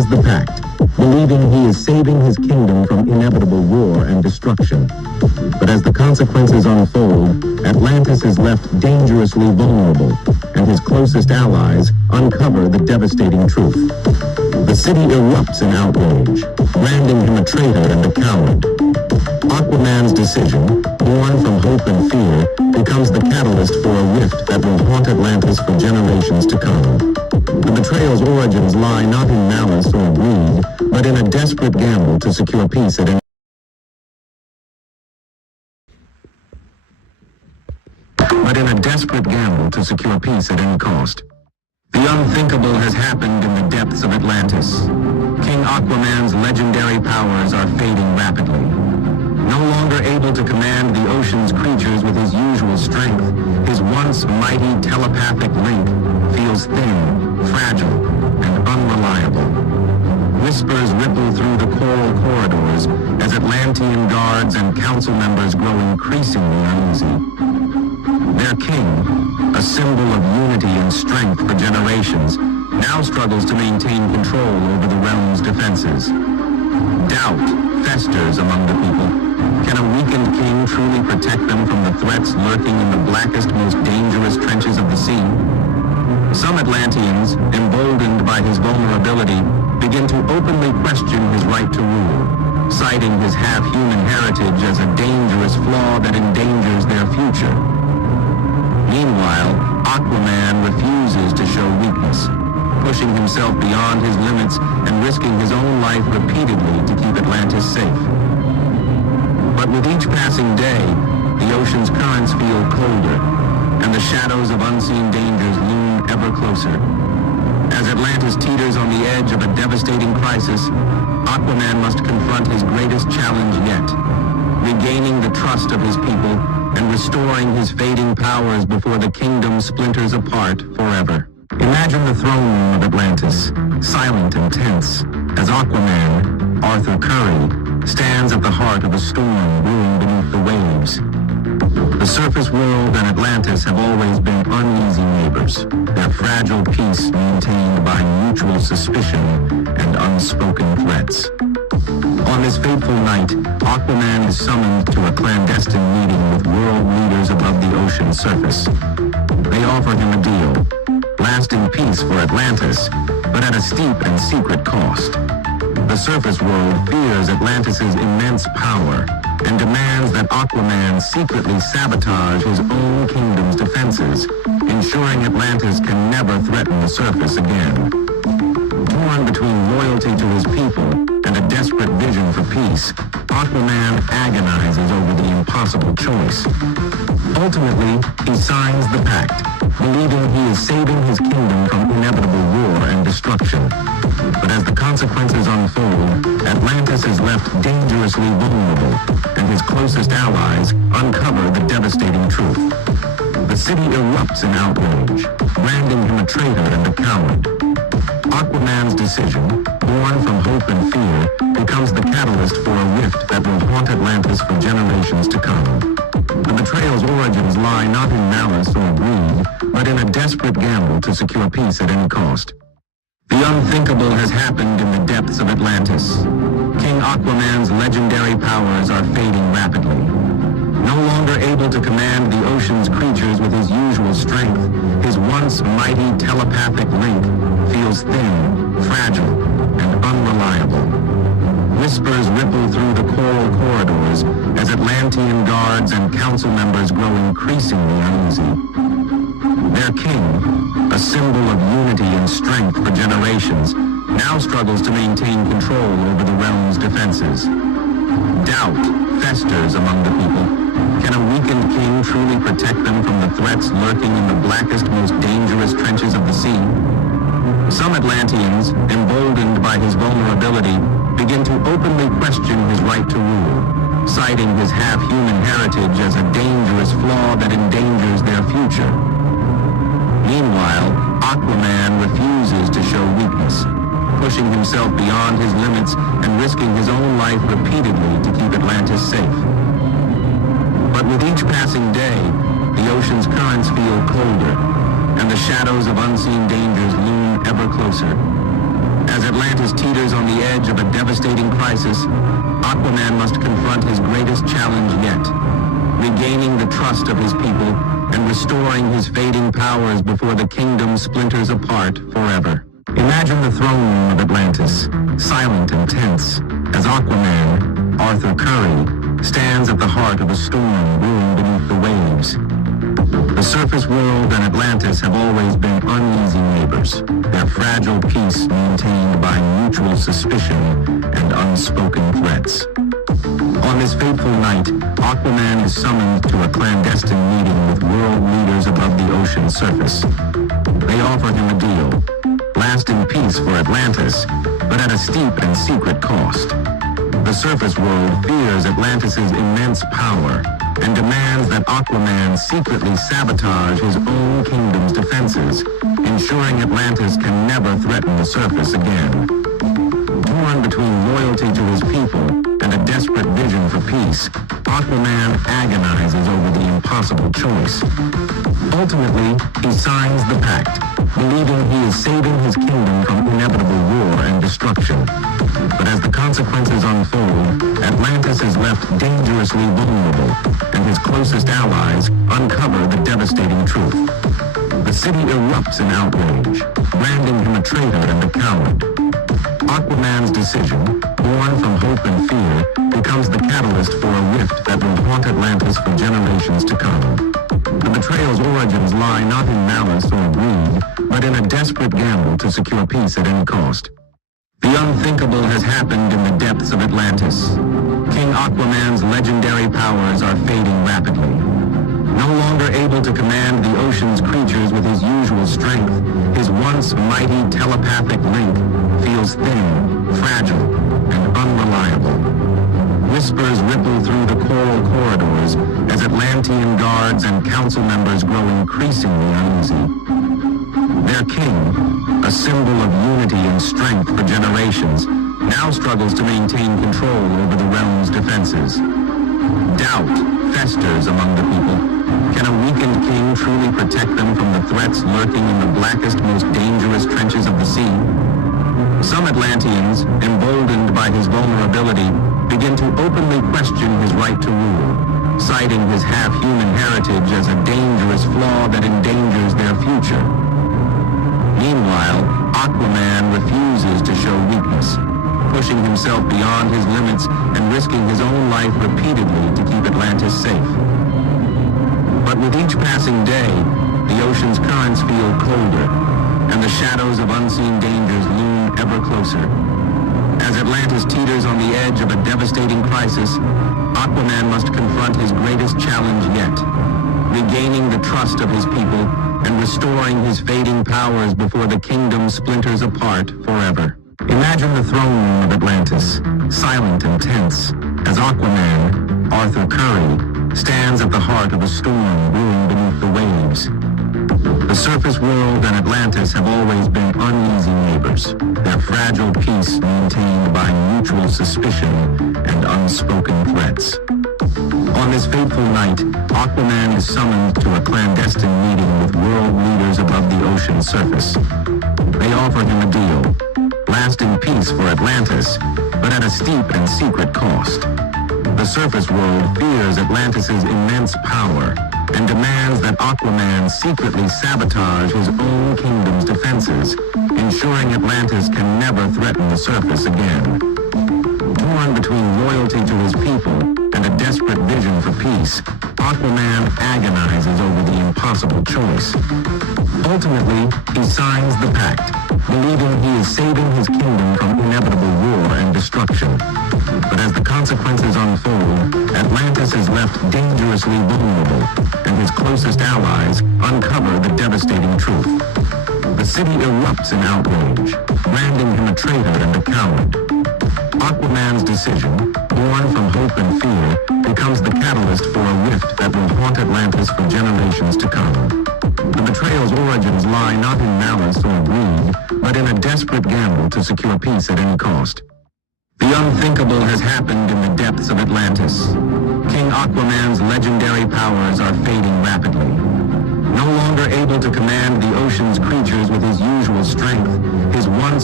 signs the pact, believing he is saving his kingdom from inevitable war and destruction. But as the consequences unfold, Atlantis is left dangerously vulnerable, and his closest allies uncover the devastating truth. The city erupts in outrage, branding him a traitor and a coward. Aquaman's decision, born from hope and fear, becomes the catalyst for a rift that will haunt Atlantis for generations to come. The betrayal's origins lie not in malice or greed, but in a desperate gamble to secure peace at any cost. The unthinkable has happened in the depths of Atlantis. King Aquaman's legendary powers are fading rapidly. No longer able to command the ocean's creatures with his usual strength, his once mighty telepathic link feels thin, fragile, and unreliable. Whispers ripple through the coral corridors as Atlantean guards and council members grow increasingly uneasy. Their king, a symbol of unity and strength for generations, now struggles to maintain control over the realm's defenses. Doubt festers among the people. Can a weakened king truly protect them from the threats lurking in the blackest, most dangerous trenches of the sea? Some Atlanteans, emboldened by his vulnerability, begin to openly question his right to rule, citing his half-human heritage as a dangerous flaw that endangers their future. Meanwhile, Aquaman refuses to show weakness, pushing himself beyond his limits and risking his own life repeatedly to keep Atlantis safe. But with each passing day, the ocean's currents feel colder, and the shadows of unseen dangers loom ever closer. As Atlantis teeters on the edge of a devastating crisis, Aquaman must confront his greatest challenge yet, regaining the trust of his people and restoring his fading powers before the kingdom splinters apart forever. Imagine the throne room of Atlantis, silent and tense, as Aquaman, Arthur Curry, stands at the heart of a storm brewing beneath the waves. The surface world and Atlantis have always been uneasy neighbors, their fragile peace maintained by mutual suspicion and unspoken threats. On this fateful night, Aquaman is summoned to a clandestine meeting with world leaders above the ocean's surface. They offer him a deal, lasting peace for Atlantis, but at a steep and secret cost. The surface world fears Atlantis' immense power and demands that Aquaman secretly sabotage his own kingdom's defenses, ensuring Atlantis can never threaten the surface again. Torn between loyalty to his people and a desperate vision for peace, Aquaman agonizes over the impossible choice. Ultimately, he signs the pact, believing he is saving his kingdom from inevitable war and destruction. But as the consequences unfold, Atlantis is left dangerously vulnerable, and his closest allies uncover the devastating truth. The city erupts in outrage, branding him a traitor and a coward. Aquaman's decision, born from hope and fear, becomes the catalyst for a rift that will haunt Atlantis for generations to come. The betrayal's origins lie not in malice or greed, but in a desperate gamble to secure peace at any cost. The unthinkable has happened in the depths of Atlantis. King Aquaman's legendary powers are fading rapidly. No longer able to command the ocean's creatures with his usual strength, his once mighty telepathic link feels thin, fragile, and unreliable. Whispers ripple through the coral corridors as Atlantean guards and council members grow increasingly uneasy. Their king, a symbol of unity and strength for generations, now struggles to maintain control over the realm's defenses. Doubt festers among the people. Can a weakened king truly protect them from the threats lurking in the blackest, most dangerous trenches of the sea? Some Atlanteans, emboldened by his vulnerability, begin to openly question his right to rule, citing his half-human heritage as a dangerous flaw that endangers their future. Meanwhile, Aquaman refuses to show weakness, pushing himself beyond his limits and risking his own life repeatedly to keep Atlantis safe. But with each passing day, the ocean's currents feel colder, and the shadows of unseen dangers loom ever closer. As Atlantis teeters on the edge of a devastating crisis, Aquaman must confront his greatest challenge yet, regaining the trust of his people and restoring his fading powers before the kingdom splinters apart forever. Imagine the throne room of Atlantis, silent and tense, as Aquaman, Arthur Curry, stands at the heart of a storm brewing beneath the waves. The surface world and Atlantis have always been uneasy neighbors, their fragile peace maintained by mutual suspicion and unspoken threats. On this fateful night, Aquaman is summoned to a clandestine meeting with world leaders above the ocean's surface. They offer him a deal, lasting peace for Atlantis, but at a steep and secret cost. The surface world fears Atlantis' immense power and demands that Aquaman secretly sabotage his own kingdom's defenses, ensuring Atlantis can never threaten the surface again. Torn between loyalty to his people and a desperate vision for peace, Aquaman agonizes over the impossible choice. Ultimately, he signs the pact, believing he is saving his kingdom from inevitable war and destruction. But as the consequences unfold, Atlantis is left dangerously vulnerable, and his closest allies uncover the devastating truth. The city erupts in outrage, branding him a traitor and a coward. Aquaman's decision, born from hope and fear, becomes the catalyst for a rift that will haunt Atlantis for generations to come. The betrayal's origins lie not in malice or greed, but in a desperate gamble to secure peace at any cost. The unthinkable has happened in the depths of Atlantis. King Aquaman's legendary powers are fading rapidly. No longer able to command the ocean's creatures with his usual strength, his once mighty telepathic link feels thin, fragile, and unreliable. Whispers ripple through the coral corridors as Atlantean guards and council members grow increasingly uneasy. Their king, a symbol of unity and strength for generations, now struggles to maintain control over the realm's defenses. Doubt festers among the people. Can a weakened king truly protect them from the threats lurking in the blackest, most dangerous trenches of the sea? Some Atlanteans, emboldened by his vulnerability, begin to openly question his right to rule, citing his half-human heritage as a dangerous flaw that endangers their future. Meanwhile, Aquaman refuses to show weakness, pushing himself beyond his limits and risking his own life repeatedly to keep Atlantis safe. But with each passing day, the ocean's currents feel colder, and the shadows of unseen dangers loom ever closer. As Atlantis teeters on the edge of a devastating crisis, Aquaman must confront his greatest challenge yet, regaining the trust of his people and restoring his fading powers before the kingdom splinters apart forever. Imagine the throne room of Atlantis, silent and tense, as Aquaman, Arthur Curry, stands at the heart of a storm brewing beneath the waves. The surface world and Atlantis have always been uneasy neighbors, their fragile peace maintained by mutual suspicion and unspoken threats. On this fateful night, Aquaman is summoned to a clandestine meeting with world leaders above the ocean's surface. They offer him a deal, lasting peace for Atlantis, but at a steep and secret cost. The surface world fears Atlantis' immense power and demands that Aquaman secretly sabotage his own kingdom's defenses, ensuring Atlantis can never threaten the surface again. Torn between loyalty to his people and a desperate vision for peace, Aquaman agonizes over the impossible choice. Ultimately, he signs the pact, believing he is saving his kingdom from inevitable war and destruction. But as the consequences unfold, Atlantis is left dangerously vulnerable, and his closest allies uncover the devastating truth. The city erupts in outrage, branding him a traitor and a coward. Aquaman's decision, born from hope and fear, becomes the catalyst for a rift that will haunt Atlantis for generations to come. The betrayal's origins lie not in malice or greed, but in a desperate gamble to secure peace at any cost. The unthinkable has happened in the depths of Atlantis. King Aquaman's legendary powers are fading rapidly. No longer able to command the ocean's creatures with his usual strength, his once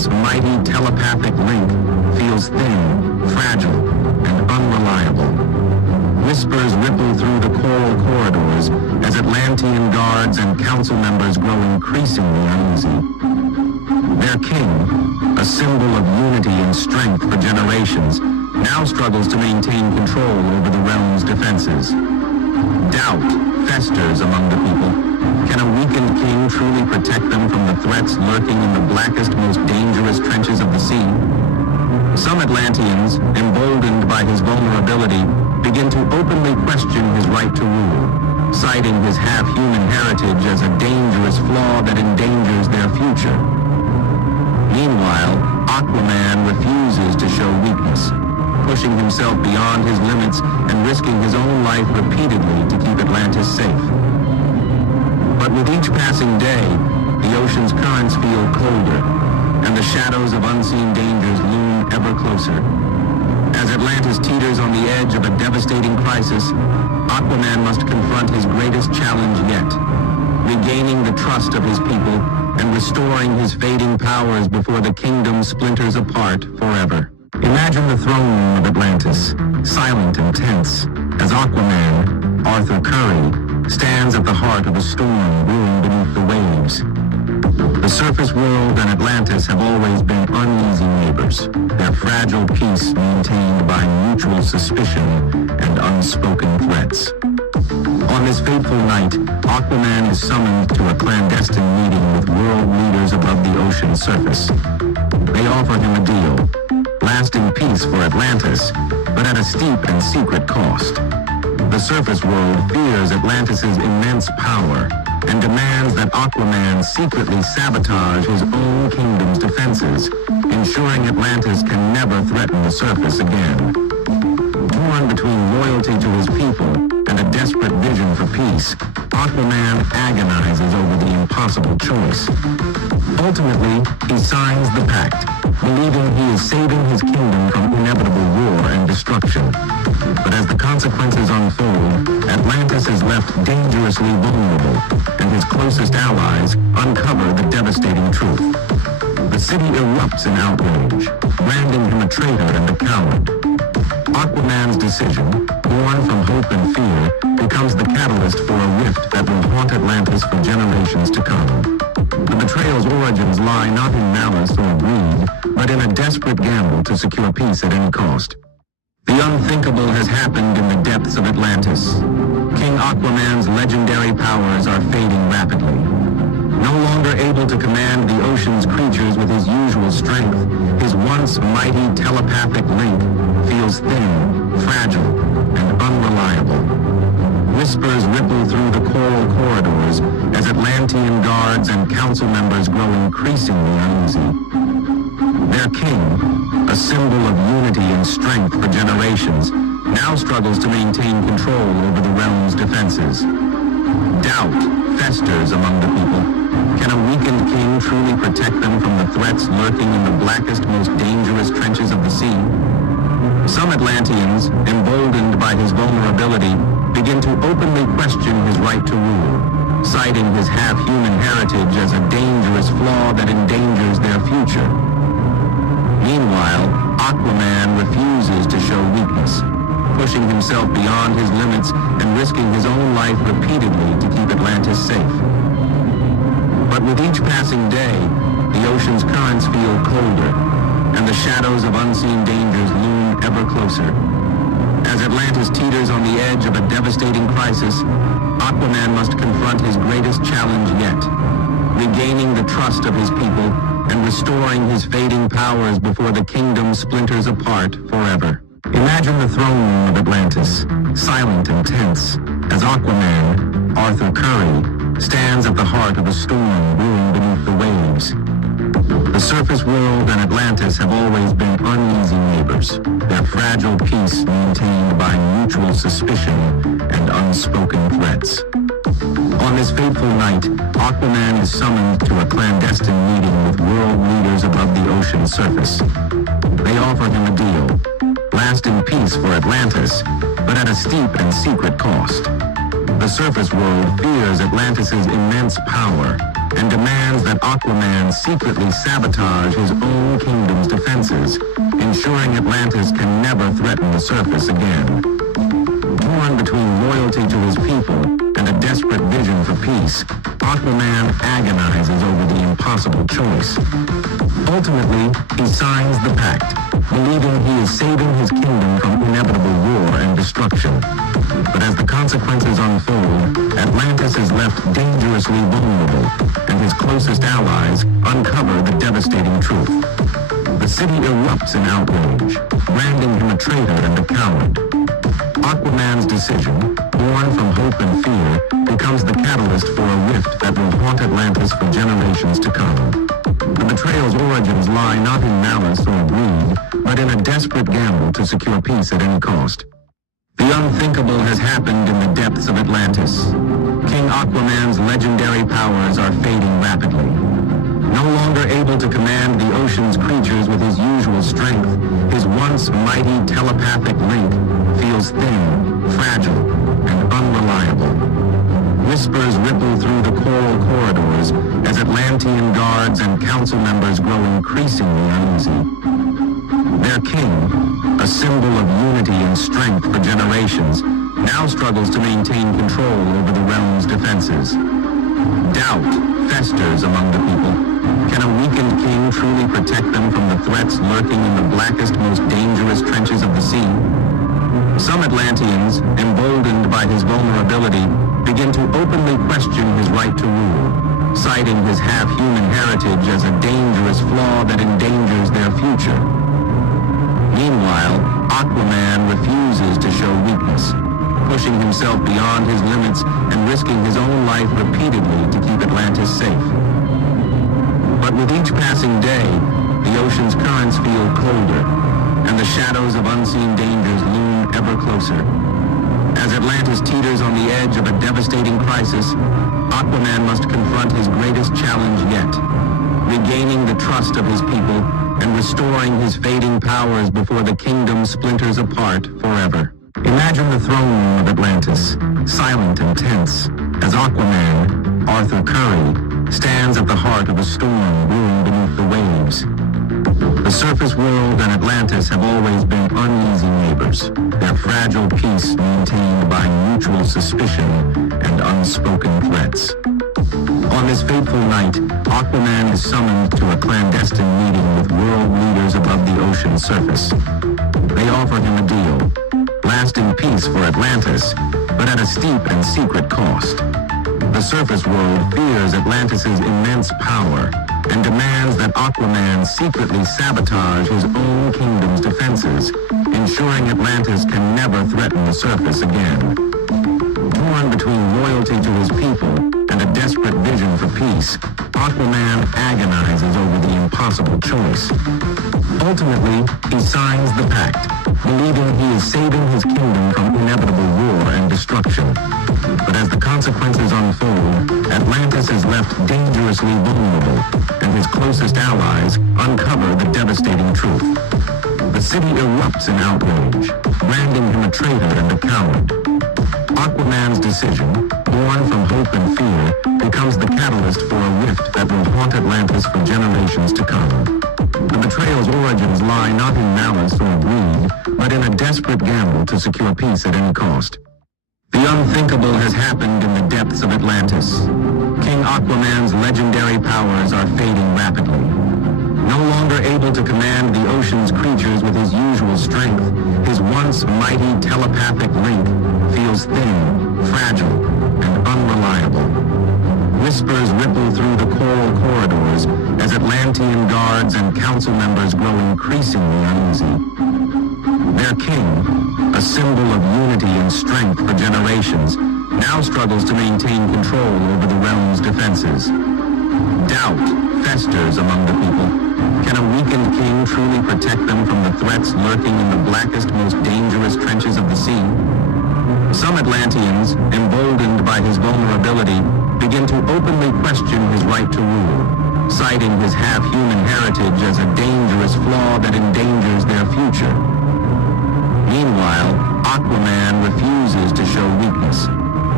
once mighty telepathic link feels thin, fragile, and unreliable. Whispers ripple through the coral corridors as Atlantean guards and council members grow increasingly uneasy. Their king, a symbol of unity and strength for generations, now struggles to maintain control over the realm's defenses. Doubt festers among the people. Can a weakened king truly protect them from the threats lurking in the blackest, most dangerous trenches of the sea? Some Atlanteans, emboldened by his vulnerability, begin to openly question his right to rule, citing his half-human heritage as a dangerous flaw that endangers their future. Meanwhile, Aquaman refuses to show weakness, pushing himself beyond his limits and risking his own life repeatedly to keep Atlantis safe. But with each passing day, the ocean's currents feel colder, and the shadows of unseen dangers loom ever closer. As Atlantis teeters on the edge of a devastating crisis, Aquaman must confront his greatest challenge yet, regaining the trust of his people and restoring his fading powers before the kingdom splinters apart forever. Imagine the throne room of Atlantis, silent and tense, as Aquaman, Arthur Curry, stands at the heart of a storm brewing beneath the waves. The surface world and Atlantis have always been uneasy neighbors, their fragile peace maintained by mutual suspicion and unspoken threats. On this fateful night, Aquaman is summoned to a clandestine meeting with world leaders above the ocean's surface. They offer him a deal, lasting peace for Atlantis, but at a steep and secret cost. The surface world fears Atlantis' immense power and demands that Aquaman secretly sabotage his own kingdom's defenses, ensuring Atlantis can never threaten the surface again. Torn between loyalty to his people and a desperate vision for peace, Aquaman agonizes over the impossible choice. Ultimately, he signs the pact, believing he is saving his kingdom from inevitable war and destruction. But as the consequences unfold, Atlantis is left dangerously vulnerable, and his closest allies uncover the devastating truth. The city erupts in outrage, branding him a traitor and a coward. Aquaman's decision, born from hope and fear, becomes the catalyst for a rift that will haunt Atlantis for generations to come. The betrayal's origins lie not in malice or greed, but in a desperate gamble to secure peace at any cost. The unthinkable has happened in the depths of Atlantis. King Aquaman's legendary powers are fading rapidly. No longer able to command the ocean's creatures with his usual strength, his once mighty telepathic link feels thin, fragile, and unreliable. Whispers ripple through the coral corridors as Atlantean guards and council members grow increasingly uneasy. Their king, a symbol of unity and strength for generations, now struggles to maintain control over the realm's defenses. Doubt festers among the people. Can a weakened king truly protect them from the threats lurking in the blackest, most dangerous trenches of the sea? Some Atlanteans, emboldened by his vulnerability, begin to openly question his right to rule, citing his half-human heritage as a dangerous flaw that endangers their future. Meanwhile, Aquaman refuses to show weakness, pushing himself beyond his limits and risking his own life repeatedly to keep Atlantis safe. But with each passing day, the ocean's currents feel colder, and the shadows of unseen dangers loom ever closer. As Atlantis teeters on the edge of a devastating crisis, Aquaman must confront his greatest challenge yet, regaining the trust of his people and restoring his fading powers before the kingdom splinters apart forever. Imagine the throne room of Atlantis, silent and tense, as Aquaman, Arthur Curry, stands at the heart of a storm brewing beneath the waves. The surface world and Atlantis have always been uneasy neighbors, their fragile peace maintained by mutual suspicion and unspoken threats. On this fateful night, Aquaman is summoned to a clandestine meeting with world leaders above the ocean's surface. They offer him a deal, lasting peace for Atlantis, but at a steep and secret cost. The surface world fears Atlantis' immense power and demands that Aquaman secretly sabotage his own kingdom's defenses, ensuring Atlantis can never threaten the surface again. Torn between loyalty to his people and a desperate vision for peace, Aquaman agonizes over the impossible choice. Ultimately, he signs the pact, believing he is saving his kingdom from inevitable war and destruction. But as the consequences unfold, Atlantis is left dangerously vulnerable, and his closest allies uncover the devastating truth. The city erupts in outrage, branding him a traitor and a coward. Aquaman's decision, born from hope and fear, becomes the catalyst for a rift that will haunt Atlantis for generations to come. The betrayal's origins lie not in malice or greed, but in a desperate gamble to secure peace at any cost. The unthinkable has happened in the depths of Atlantis. King Aquaman's legendary powers are fading rapidly. No longer able to command the ocean's creatures with his usual strength, his once mighty telepathic link feels thin, fragile, and unreliable. Whispers ripple through the coral corridors as Atlantean guards and council members grow increasingly uneasy. Their king, a symbol of unity and strength for generations, now struggles to maintain control over the realm's defenses. Doubt festers among the people. Can a weakened king truly protect them from the threats lurking in the blackest, most dangerous trenches of the sea? Some Atlanteans, emboldened by his vulnerability, begin to openly question his right to rule, citing his half-human heritage as a dangerous flaw that endangers their future. Meanwhile, Aquaman refuses to show weakness, pushing himself beyond his limits and risking his own life repeatedly to keep Atlantis safe. But with each passing day, the ocean's currents feel colder, and the shadows of unseen dangers loom ever closer. As Atlantis teeters on the edge of a devastating crisis, Aquaman must confront his greatest challenge yet, regaining the trust of his people and restoring his fading powers before the kingdom splinters apart forever. Imagine the throne room of Atlantis, silent and tense, as Aquaman, Arthur Curry, stands at the heart of a storm brewing beneath the waves. The surface world and Atlantis have always been uneasy neighbors, their fragile peace maintained by mutual suspicion and unspoken threats. On this fateful night, Aquaman is summoned to a clandestine meeting with world leaders above the ocean's surface. They offer him a deal, lasting peace for Atlantis, but at a steep and secret cost. The surface world fears Atlantis' immense power and demands that Aquaman secretly sabotage his own kingdom's defenses, ensuring Atlantis can never threaten the surface again. Torn between loyalty to his people and a desperate vision for peace, Aquaman agonizes over the impossible choice. Ultimately, he signs the pact, believing he is saving his kingdom from inevitable war and destruction. But as the consequences unfold, Atlantis is left dangerously vulnerable, and his closest allies uncover the devastating truth. The city erupts in outrage, branding him a traitor and a coward. Aquaman's decision, born from hope and fear, becomes the catalyst for a rift that will haunt Atlantis for generations to come. The betrayal's origins lie not in malice or greed, but in a desperate gamble to secure peace at any cost. The unthinkable has happened in the depths of Atlantis. King Aquaman's legendary powers are fading rapidly. No longer able to command the ocean's creatures with his usual strength, his once mighty telepathic link feels thin, fragile, and unreliable. Whispers ripple through the coral corridors as Atlantean guards and council members grow increasingly uneasy. Their king, a symbol of unity and strength for generations, now struggles to maintain control over the realm's defenses. Doubt festers among the people. Can a weakened king truly protect them from the threats lurking in the blackest, most dangerous trenches of the sea? Some Atlanteans, emboldened by his vulnerability, begin to openly question his right to rule, citing his half-human heritage as a dangerous flaw that endangers their future. Meanwhile, Aquaman refuses to show weakness,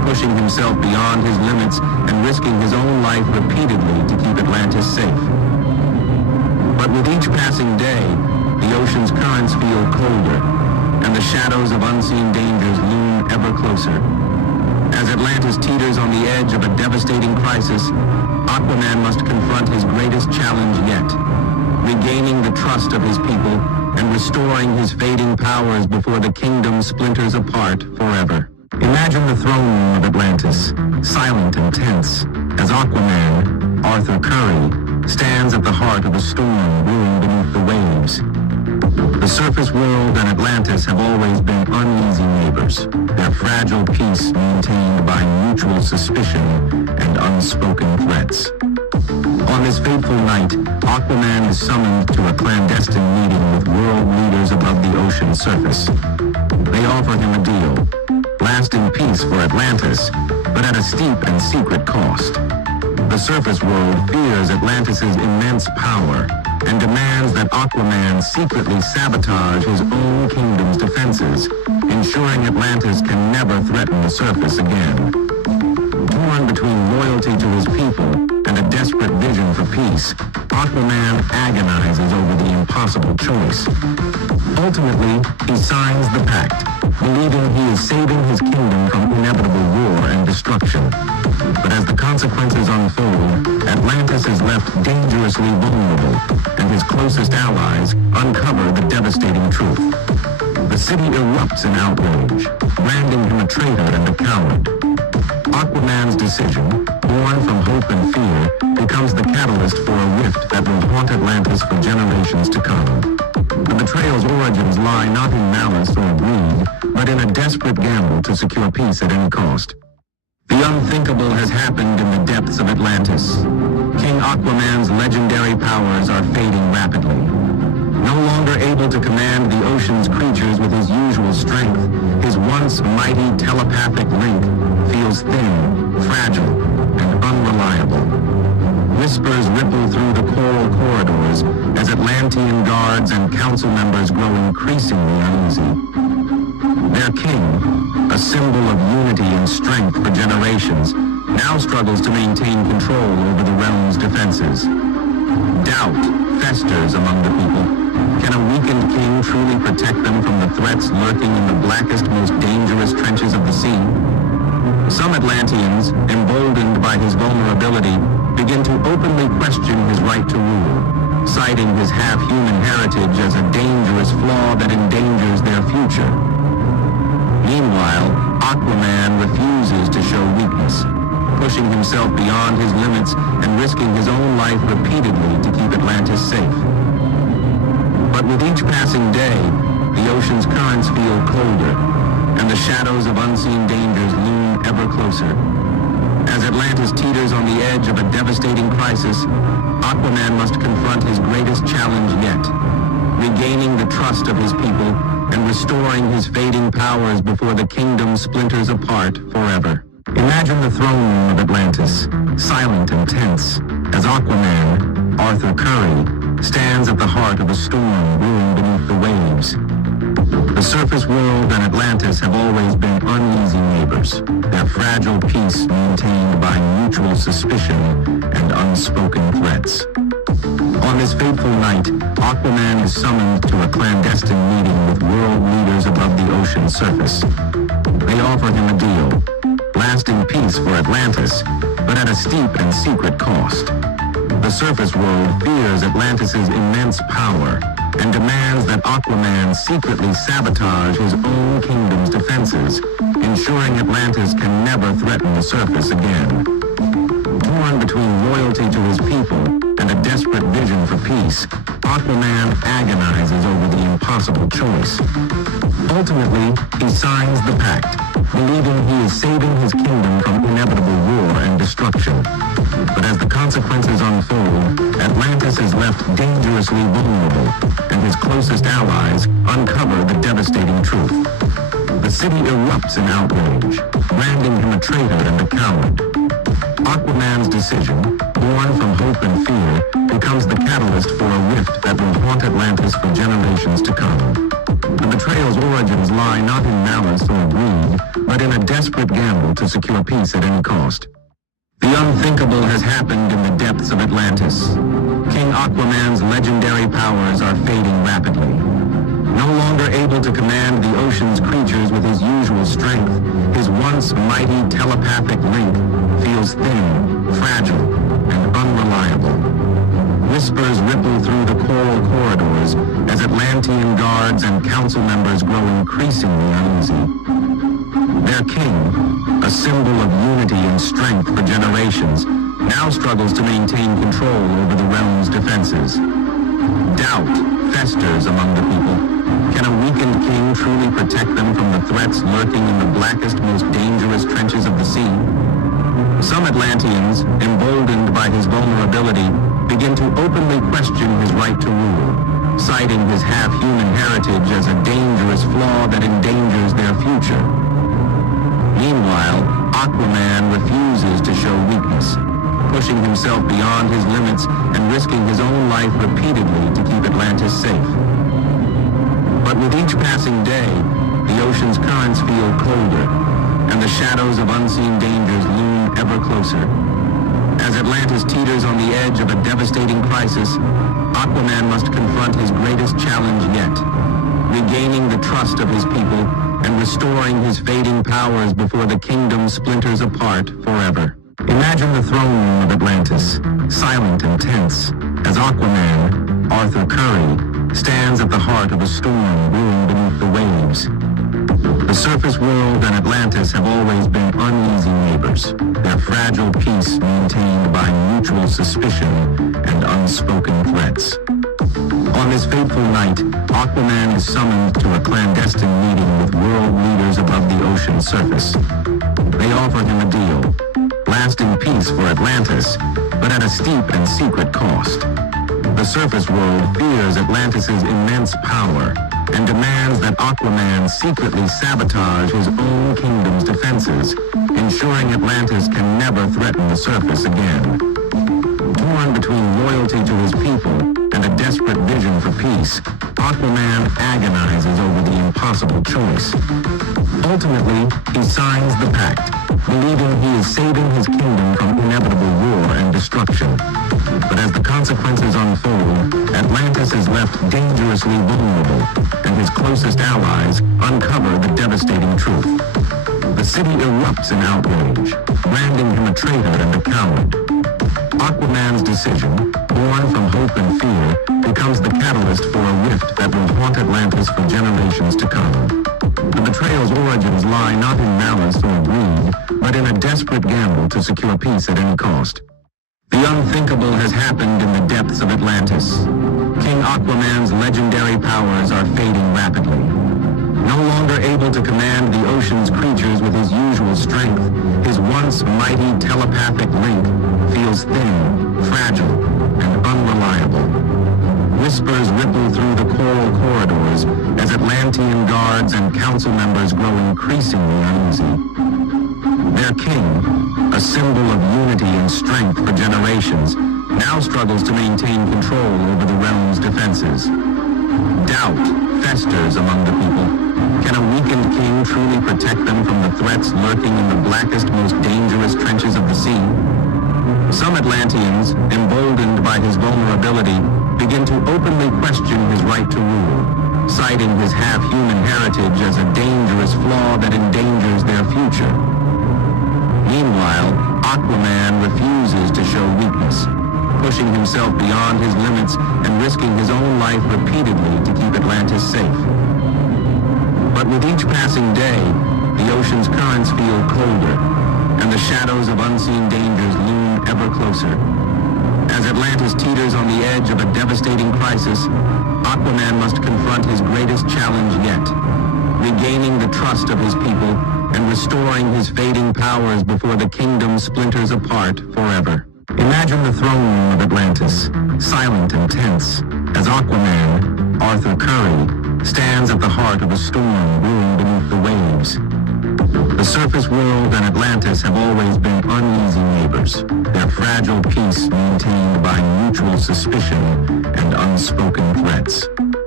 pushing himself beyond his limits and risking his own life repeatedly to keep Atlantis safe. But with each passing day, the ocean's currents feel colder, and the shadows of unseen dangers loom ever closer. As Atlantis teeters on the edge of a devastating crisis, Aquaman must confront his greatest challenge yet, regaining the trust of his people and restoring his fading powers before the kingdom splinters apart forever. Imagine the throne room of Atlantis, silent and tense, as Aquaman, Arthur Curry, stands at the heart of a storm brewing beneath the waves. The surface world and Atlantis have always been uneasy neighbors, their fragile peace maintained by mutual suspicion and unspoken threats. On this fateful night, Aquaman is summoned to a clandestine meeting with world leaders above the ocean's surface. They offer him a deal, lasting peace for Atlantis, but at a steep and secret cost. The surface world fears Atlantis' immense power and demands that Aquaman secretly sabotage his own kingdom's defenses, ensuring Atlantis can never threaten the surface again. Torn between loyalty to his people and a desperate vision for peace, Aquaman agonizes over the impossible choice. Ultimately, he signs the pact, believing he is saving his kingdom from inevitable war and destruction. But as the consequences unfold, Atlantis is left dangerously vulnerable, and his closest allies uncover the devastating truth. The city erupts in outrage, branding him a traitor and a coward. Aquaman's decision, born from hope and fear, becomes the catalyst for a rift that will haunt Atlantis for generations to come. The betrayal's origins lie not in malice or greed, but in a desperate gamble to secure peace at any cost. The unthinkable has happened in the depths of Atlantis. King Aquaman's legendary powers are fading rapidly. No longer able to command the ocean's creatures with his usual strength, his once mighty telepathic link feels thin, fragile, and unreliable. Whispers ripple through the coral corridors as Atlantean guards and council members grow increasingly uneasy. Their king, a symbol of unity and strength for generations, now struggles to maintain control over the realm's defenses. Doubt festers among the people. Can a weakened king truly protect them from the threats lurking in the blackest, most dangerous trenches of the sea? Some Atlanteans, emboldened by his vulnerability, begin to openly question his right to rule, citing his half-human heritage as a dangerous flaw that endangers their future. Meanwhile, Aquaman refuses to show weakness, pushing himself beyond his limits and risking his own life repeatedly to keep Atlantis safe. But with each passing day, the ocean's currents feel colder, and the shadows of unseen dangers loom ever closer. As Atlantis teeters on the edge of a devastating crisis, Aquaman must confront his greatest challenge yet, regaining the trust of his people and restoring his fading powers before the kingdom splinters apart forever. Imagine the throne room of Atlantis, silent and tense, as Aquaman, Arthur Curry, stands at the heart of a storm brewing beneath the waves. The surface world and Atlantis have always been uneasy neighbors, their fragile peace maintained by mutual suspicion and unspoken threats. On this fateful night, Aquaman is summoned to a clandestine meeting with world leaders above the ocean's surface. They offer him a deal, lasting peace for Atlantis, but at a steep and secret cost. The surface world fears Atlantis' immense power and demands that Aquaman secretly sabotage his own kingdom's defenses, ensuring Atlantis can never threaten the surface again. Torn between loyalty to his people and a desperate vision for peace, Aquaman agonizes over the impossible choice. Ultimately, he signs the pact, believing he is saving his kingdom from inevitable war and destruction. But as the consequences unfold, Atlantis is left dangerously vulnerable, and his closest allies uncover the devastating truth. The city erupts in outrage, branding him a traitor and a coward. Aquaman's decision, born from hope and fear, becomes the catalyst for a rift that will haunt Atlantis for generations to come. The betrayal's origins lie not in malice or greed, but in a desperate gamble to secure peace at any cost. The unthinkable has happened in the depths of Atlantis. King Aquaman's legendary powers are fading rapidly. No longer able to command the ocean's creatures with his usual strength, his once mighty telepathic link feels thin, fragile, and unreliable. Whispers ripple through the coral corridors as Atlantean guards and council members grow increasingly uneasy. Their king, a symbol of unity and strength for generations, now struggles to maintain control over the realm's defenses. Doubt festers among the people. Can a weakened king truly protect them from the threats lurking in the blackest, most dangerous trenches of the sea? Some Atlanteans, emboldened by his vulnerability, begin to openly question his right to rule, citing his half-human heritage as a dangerous flaw that endangers their future. Meanwhile, Aquaman refuses to show weakness, pushing himself beyond his limits and risking his own life repeatedly to keep Atlantis safe. But with each passing day, the ocean's currents feel colder, and the shadows of unseen dangers loom ever closer. As Atlantis teeters on the edge of a devastating crisis, Aquaman must confront his greatest challenge yet, regaining the trust of his people and restoring his fading powers before the kingdom splinters apart forever. Imagine the throne room of Atlantis, silent and tense, as Aquaman, Arthur Curry, stands at the heart of a storm brewing beneath the waves. The surface world and Atlantis have always been uneasy neighbors, their fragile peace maintained by mutual suspicion and unspoken threats. On this fateful night, Aquaman is summoned to a clandestine meeting with world leaders above the ocean's surface. They offer him a deal, lasting peace for Atlantis, but at a steep and secret cost. The surface world fears Atlantis' immense power and demands that Aquaman secretly sabotage his own kingdom's defenses, ensuring Atlantis can never threaten the surface again. Torn between loyalty to his people and a desperate vision for peace, Aquaman agonizes over the impossible choice. Ultimately, he signs the pact, believing he is saving his kingdom from inevitable war and destruction. But as the consequences unfold, Atlantis is left dangerously vulnerable, and his closest allies uncover the devastating truth. The city erupts in outrage, branding him a traitor and a coward. Aquaman's decision, born from hope and fear, becomes the catalyst for a rift that will haunt Atlantis for generations to come. The betrayal's origins lie not in malice or greed, but in a desperate gamble to secure peace at any cost. The unthinkable has happened in the depths of Atlantis. King Aquaman's legendary powers are fading rapidly. No longer able to command the ocean's creatures with his usual strength, his once mighty telepathic link feels thin, fragile, and unreliable. Whispers ripple through the coral corridors as Atlantean guards and council members grow increasingly uneasy. Their king, a symbol of unity and strength for generations, now struggles to maintain control over the realm's defenses. Doubt festers among the people. Can a weakened king truly protect them from the threats lurking in the blackest, most dangerous trenches of the sea? Some Atlanteans, emboldened by his vulnerability, begin to openly question his right to rule, citing his half-human heritage as a dangerous flaw that endangers their future. Meanwhile, Aquaman refuses to show weakness, pushing himself beyond his limits and risking his own life repeatedly to keep Atlantis safe. But with each passing day, the ocean's currents feel colder, and the shadows of unseen dangers loom ever closer. As Atlantis teeters on the edge of a devastating crisis, Aquaman must confront his greatest challenge yet, regaining the trust of his people and restoring his fading powers before the kingdom splinters apart forever. Imagine the throne room of Atlantis, silent and tense, as Aquaman, Arthur Curry, stands at the heart of a storm brewing beneath the waves. The surface world and Atlantis have always been uneasy neighbors, their fragile peace maintained by mutual suspicion and unspoken threats.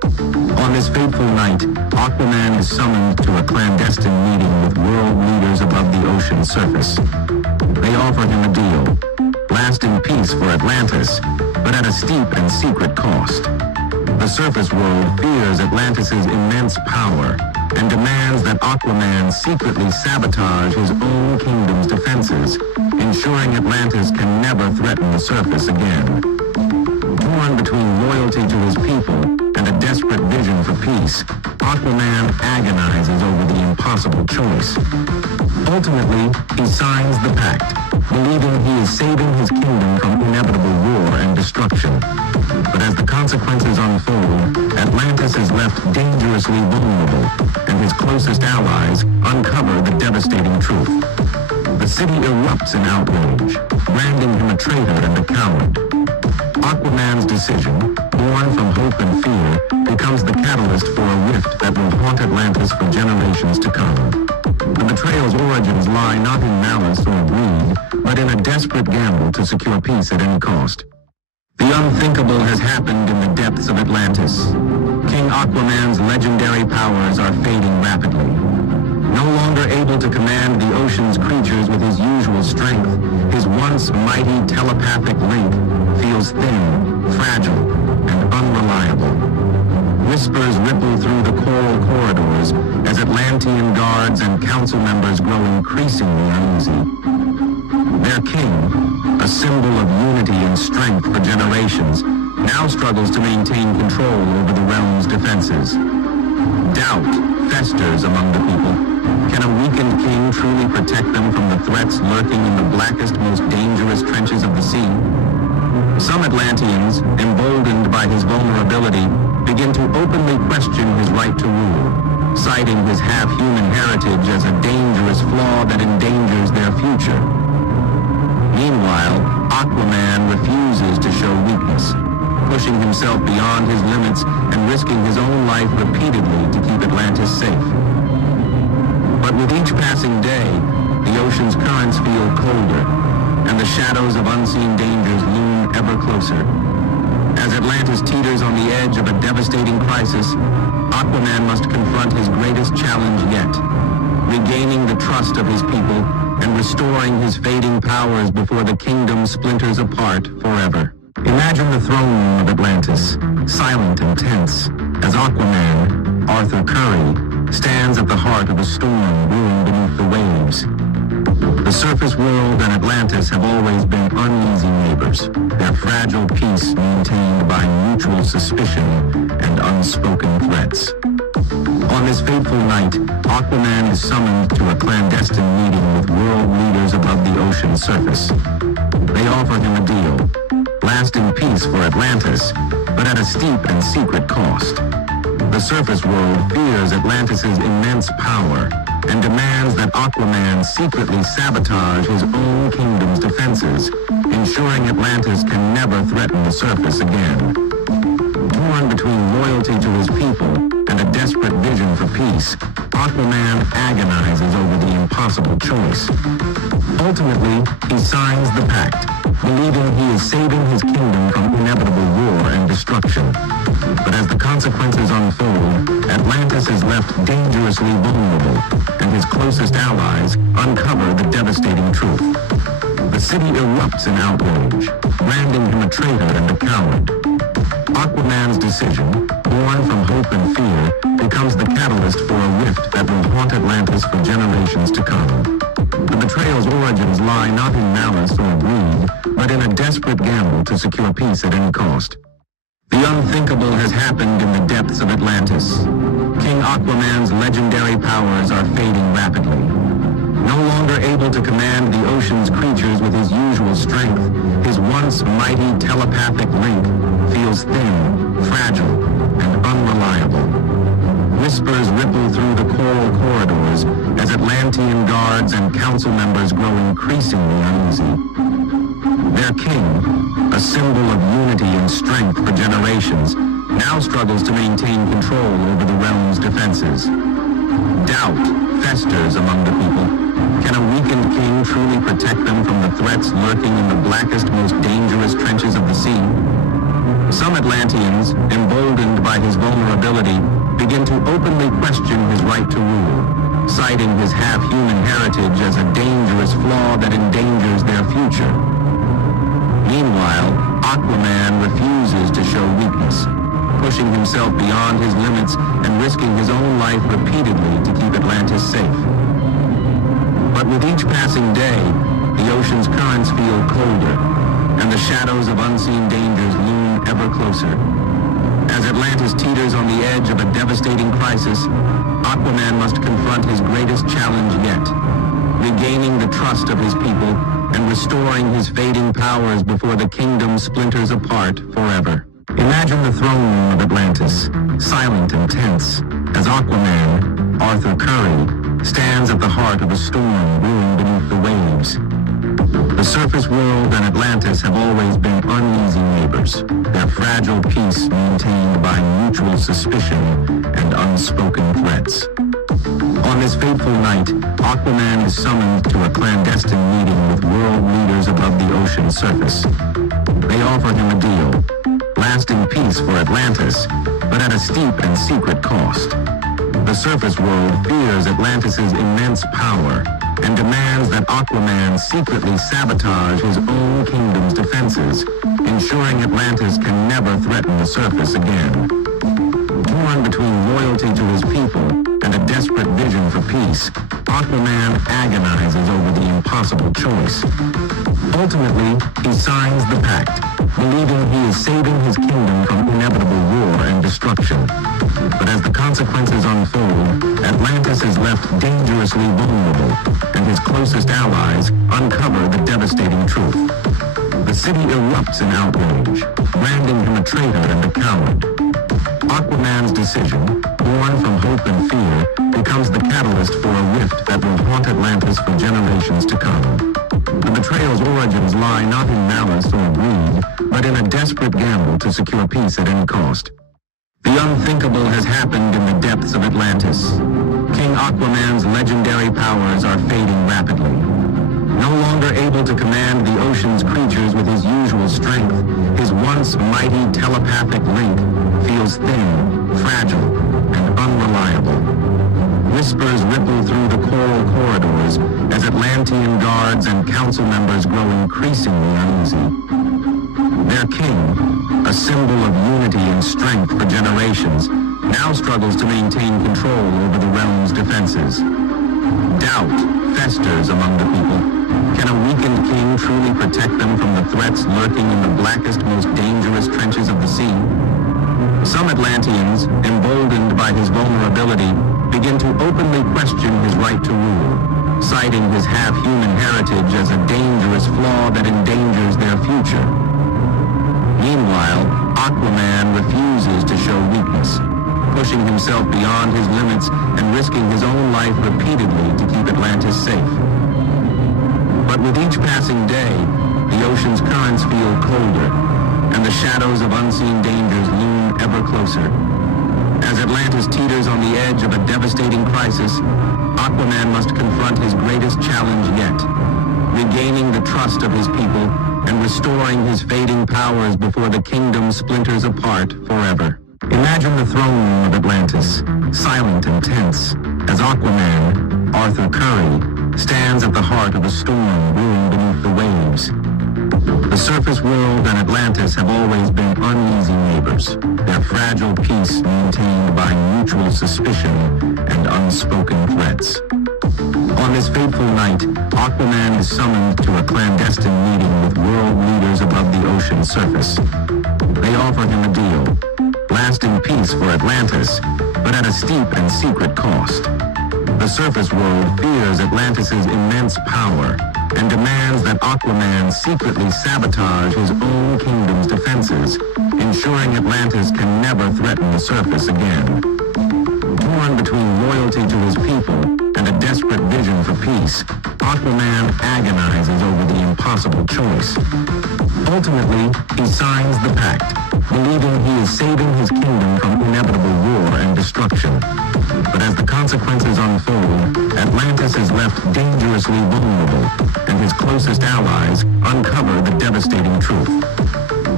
On this fateful night, Aquaman is summoned to a clandestine meeting with world leaders above the ocean's surface. They offer him a deal, lasting peace for Atlantis, but at a steep and secret cost. The surface world fears Atlantis' immense power and demands that Aquaman secretly sabotage his own kingdom's defenses, ensuring Atlantis can never threaten the surface again. Torn between loyalty to his people and a desperate vision for peace, Aquaman agonizes over the impossible choice. Ultimately, he signs the pact, believing he is saving his kingdom from inevitable war and destruction. But as the consequences unfold, Atlantis is left dangerously vulnerable, and his closest allies uncover the devastating truth. The city erupts in outrage, branding him a traitor and a coward. Aquaman's decision, born from hope and fear, becomes the catalyst for a rift that will haunt Atlantis for generations to come. The betrayal's origins lie not in malice or greed, but in a desperate gamble to secure peace at any cost. The unthinkable has happened in the depths of Atlantis. King Aquaman's legendary powers are fading rapidly. No longer able to command the ocean's creatures with his usual strength, his once mighty telepathic link feels thin, fragile, and unreliable. Whispers ripple through the coral corridors as Atlantean guards and council members grow increasingly uneasy. Their king, a symbol of unity and strength for generations, now struggles to maintain control over the realm's defenses. Doubt festers among the people. Can a weakened king truly protect them from the threats lurking in the blackest, most dangerous trenches of the sea? Some Atlanteans, emboldened by his vulnerability, begin to openly question his right to rule, citing his half-human heritage as a dangerous flaw that endangers their future. Meanwhile, Aquaman refuses to show weakness, pushing himself beyond his limits and risking his own life repeatedly to keep Atlantis safe. But with each passing day, the ocean's currents feel colder, and the shadows of unseen dangers loom ever closer. As Atlantis teeters on the edge of a devastating crisis, Aquaman must confront his greatest challenge yet, regaining the trust of his people and restoring his fading powers before the kingdom splinters apart forever. Imagine the throne room of Atlantis, silent and tense, as Aquaman, Arthur Curry, stands at the heart of a storm brewing beneath the waves. The surface world and Atlantis have always been uneasy neighbors, their fragile peace maintained by mutual suspicion and unspoken threats. On this fateful night, Aquaman is summoned to a clandestine meeting with world leaders above the ocean's surface. They offer him a deal, lasting peace for Atlantis, but at a steep and secret cost. The surface world fears Atlantis' immense power and demands that Aquaman secretly sabotage his own kingdom's defenses, ensuring Atlantis can never threaten the surface again. Torn between loyalty to his people and a desperate vision for peace, Aquaman agonizes over the impossible choice. Ultimately, he signs the pact, believing he is saving his kingdom from inevitable war and destruction. But as the consequences unfold, Atlantis is left dangerously vulnerable, and his closest allies uncover the devastating truth. The city erupts in outrage, branding him a traitor and a coward. Aquaman's decision, born from hope and fear, becomes the catalyst for a rift that will haunt Atlantis for generations to come. The betrayal's origins lie not in malice or greed, but in a desperate gamble to secure peace at any cost. The unthinkable has happened in the depths of Atlantis. King Aquaman's legendary powers are fading rapidly. No longer able to command the ocean's creatures with his usual strength, his once mighty telepathic link feels thin, fragile, and unreliable. Whispers ripple through the coral corridors as Atlantean guards and council members grow increasingly uneasy. Their king, a symbol of unity and strength for generations, now struggles to maintain control over the realm's defenses. Doubt festers among the people. Can a weakened king truly protect them from the threats lurking in the blackest, most dangerous trenches of the sea? Some Atlanteans, emboldened by his vulnerability, begin to openly question his right to rule, citing his half-human heritage as a dangerous flaw that endangers their future. Meanwhile, Aquaman refuses to show weakness, pushing himself beyond his limits and risking his own life repeatedly to keep Atlantis safe. But with each passing day, the ocean's currents feel colder, and the shadows of unseen dangers loom ever closer. As Atlantis teeters on the edge of a devastating crisis, Aquaman must confront his greatest challenge yet, regaining the trust of his people and restoring his fading powers before the kingdom splinters apart forever. Imagine the throne room of Atlantis, silent and tense, as Aquaman, Arthur Curry, stands at the heart of a storm brewing beneath the waves. The surface world and Atlantis have always been uneasy neighbors, their fragile peace maintained by mutual suspicion and unspoken threats. On this fateful night, Aquaman is summoned to a clandestine meeting with world leaders above the ocean's surface. They offer him a deal, lasting peace for Atlantis, but at a steep and secret cost. The surface world fears Atlantis' immense power and demands that Aquaman secretly sabotage his own kingdom's defenses, ensuring Atlantis can never threaten the surface again. Torn between loyalty to his people and a desperate vision for peace, Aquaman agonizes over the impossible choice. Ultimately, he signs the pact, believing he is saving his kingdom from inevitable war and destruction. But as the consequences unfold, Atlantis is left dangerously vulnerable, and his closest allies uncover the devastating truth. The city erupts in outrage, branding him a traitor and a coward. Aquaman's decision, born from hope and fear, becomes the catalyst for a rift that will haunt Atlantis for generations to come. The betrayal's origins lie not in malice or greed, but in a desperate gamble to secure peace at any cost. The unthinkable has happened in the depths of Atlantis. King Aquaman's legendary powers are fading rapidly. No longer able to command the ocean's creatures with his usual strength, his once mighty telepathic link feels thin, fragile, and unreliable. Whispers ripple through the coral corridors as Atlantean guards and council members grow increasingly uneasy. Their king, a symbol of unity and strength for generations, now struggles to maintain control over the realm's defenses. Doubt festers among the people. Can a weakened king truly protect them from the threats lurking in the blackest, most dangerous trenches of the sea? Some Atlanteans, emboldened by his vulnerability, begin to openly question his right to rule, citing his half-human heritage as a dangerous flaw that endangers their future. Meanwhile, Aquaman refuses to show weakness, pushing himself beyond his limits and risking his own life repeatedly to keep Atlantis safe. But with each passing day, the ocean's currents feel colder, and the shadows of unseen dangers loom ever closer. As Atlantis teeters on the edge of a devastating crisis, Aquaman must confront his greatest challenge yet, regaining the trust of his people and restoring his fading powers before the kingdom splinters apart forever. Imagine the throne room of Atlantis, silent and tense, as Aquaman, Arthur Curry, stands at the heart of a storm brewing beneath the waves. The surface world and Atlantis have always been uneasy neighbors, their fragile peace maintained by mutual suspicion and unspoken threats. On this fateful night, Aquaman is summoned to a clandestine meeting with world leaders above the ocean's surface. They offer him a deal, lasting peace for Atlantis, but at a steep and secret cost. The surface world fears Atlantis' immense power and demands that Aquaman secretly sabotage his own kingdom's defenses, ensuring Atlantis can never threaten the surface again. Torn between loyalty to his people and a desperate vision for peace, Aquaman agonizes over the impossible choice. Ultimately, he signs the pact, believing he is saving his kingdom from inevitable war and destruction. But as the consequences unfold, Atlantis is left dangerously vulnerable, and his closest allies uncover the devastating truth.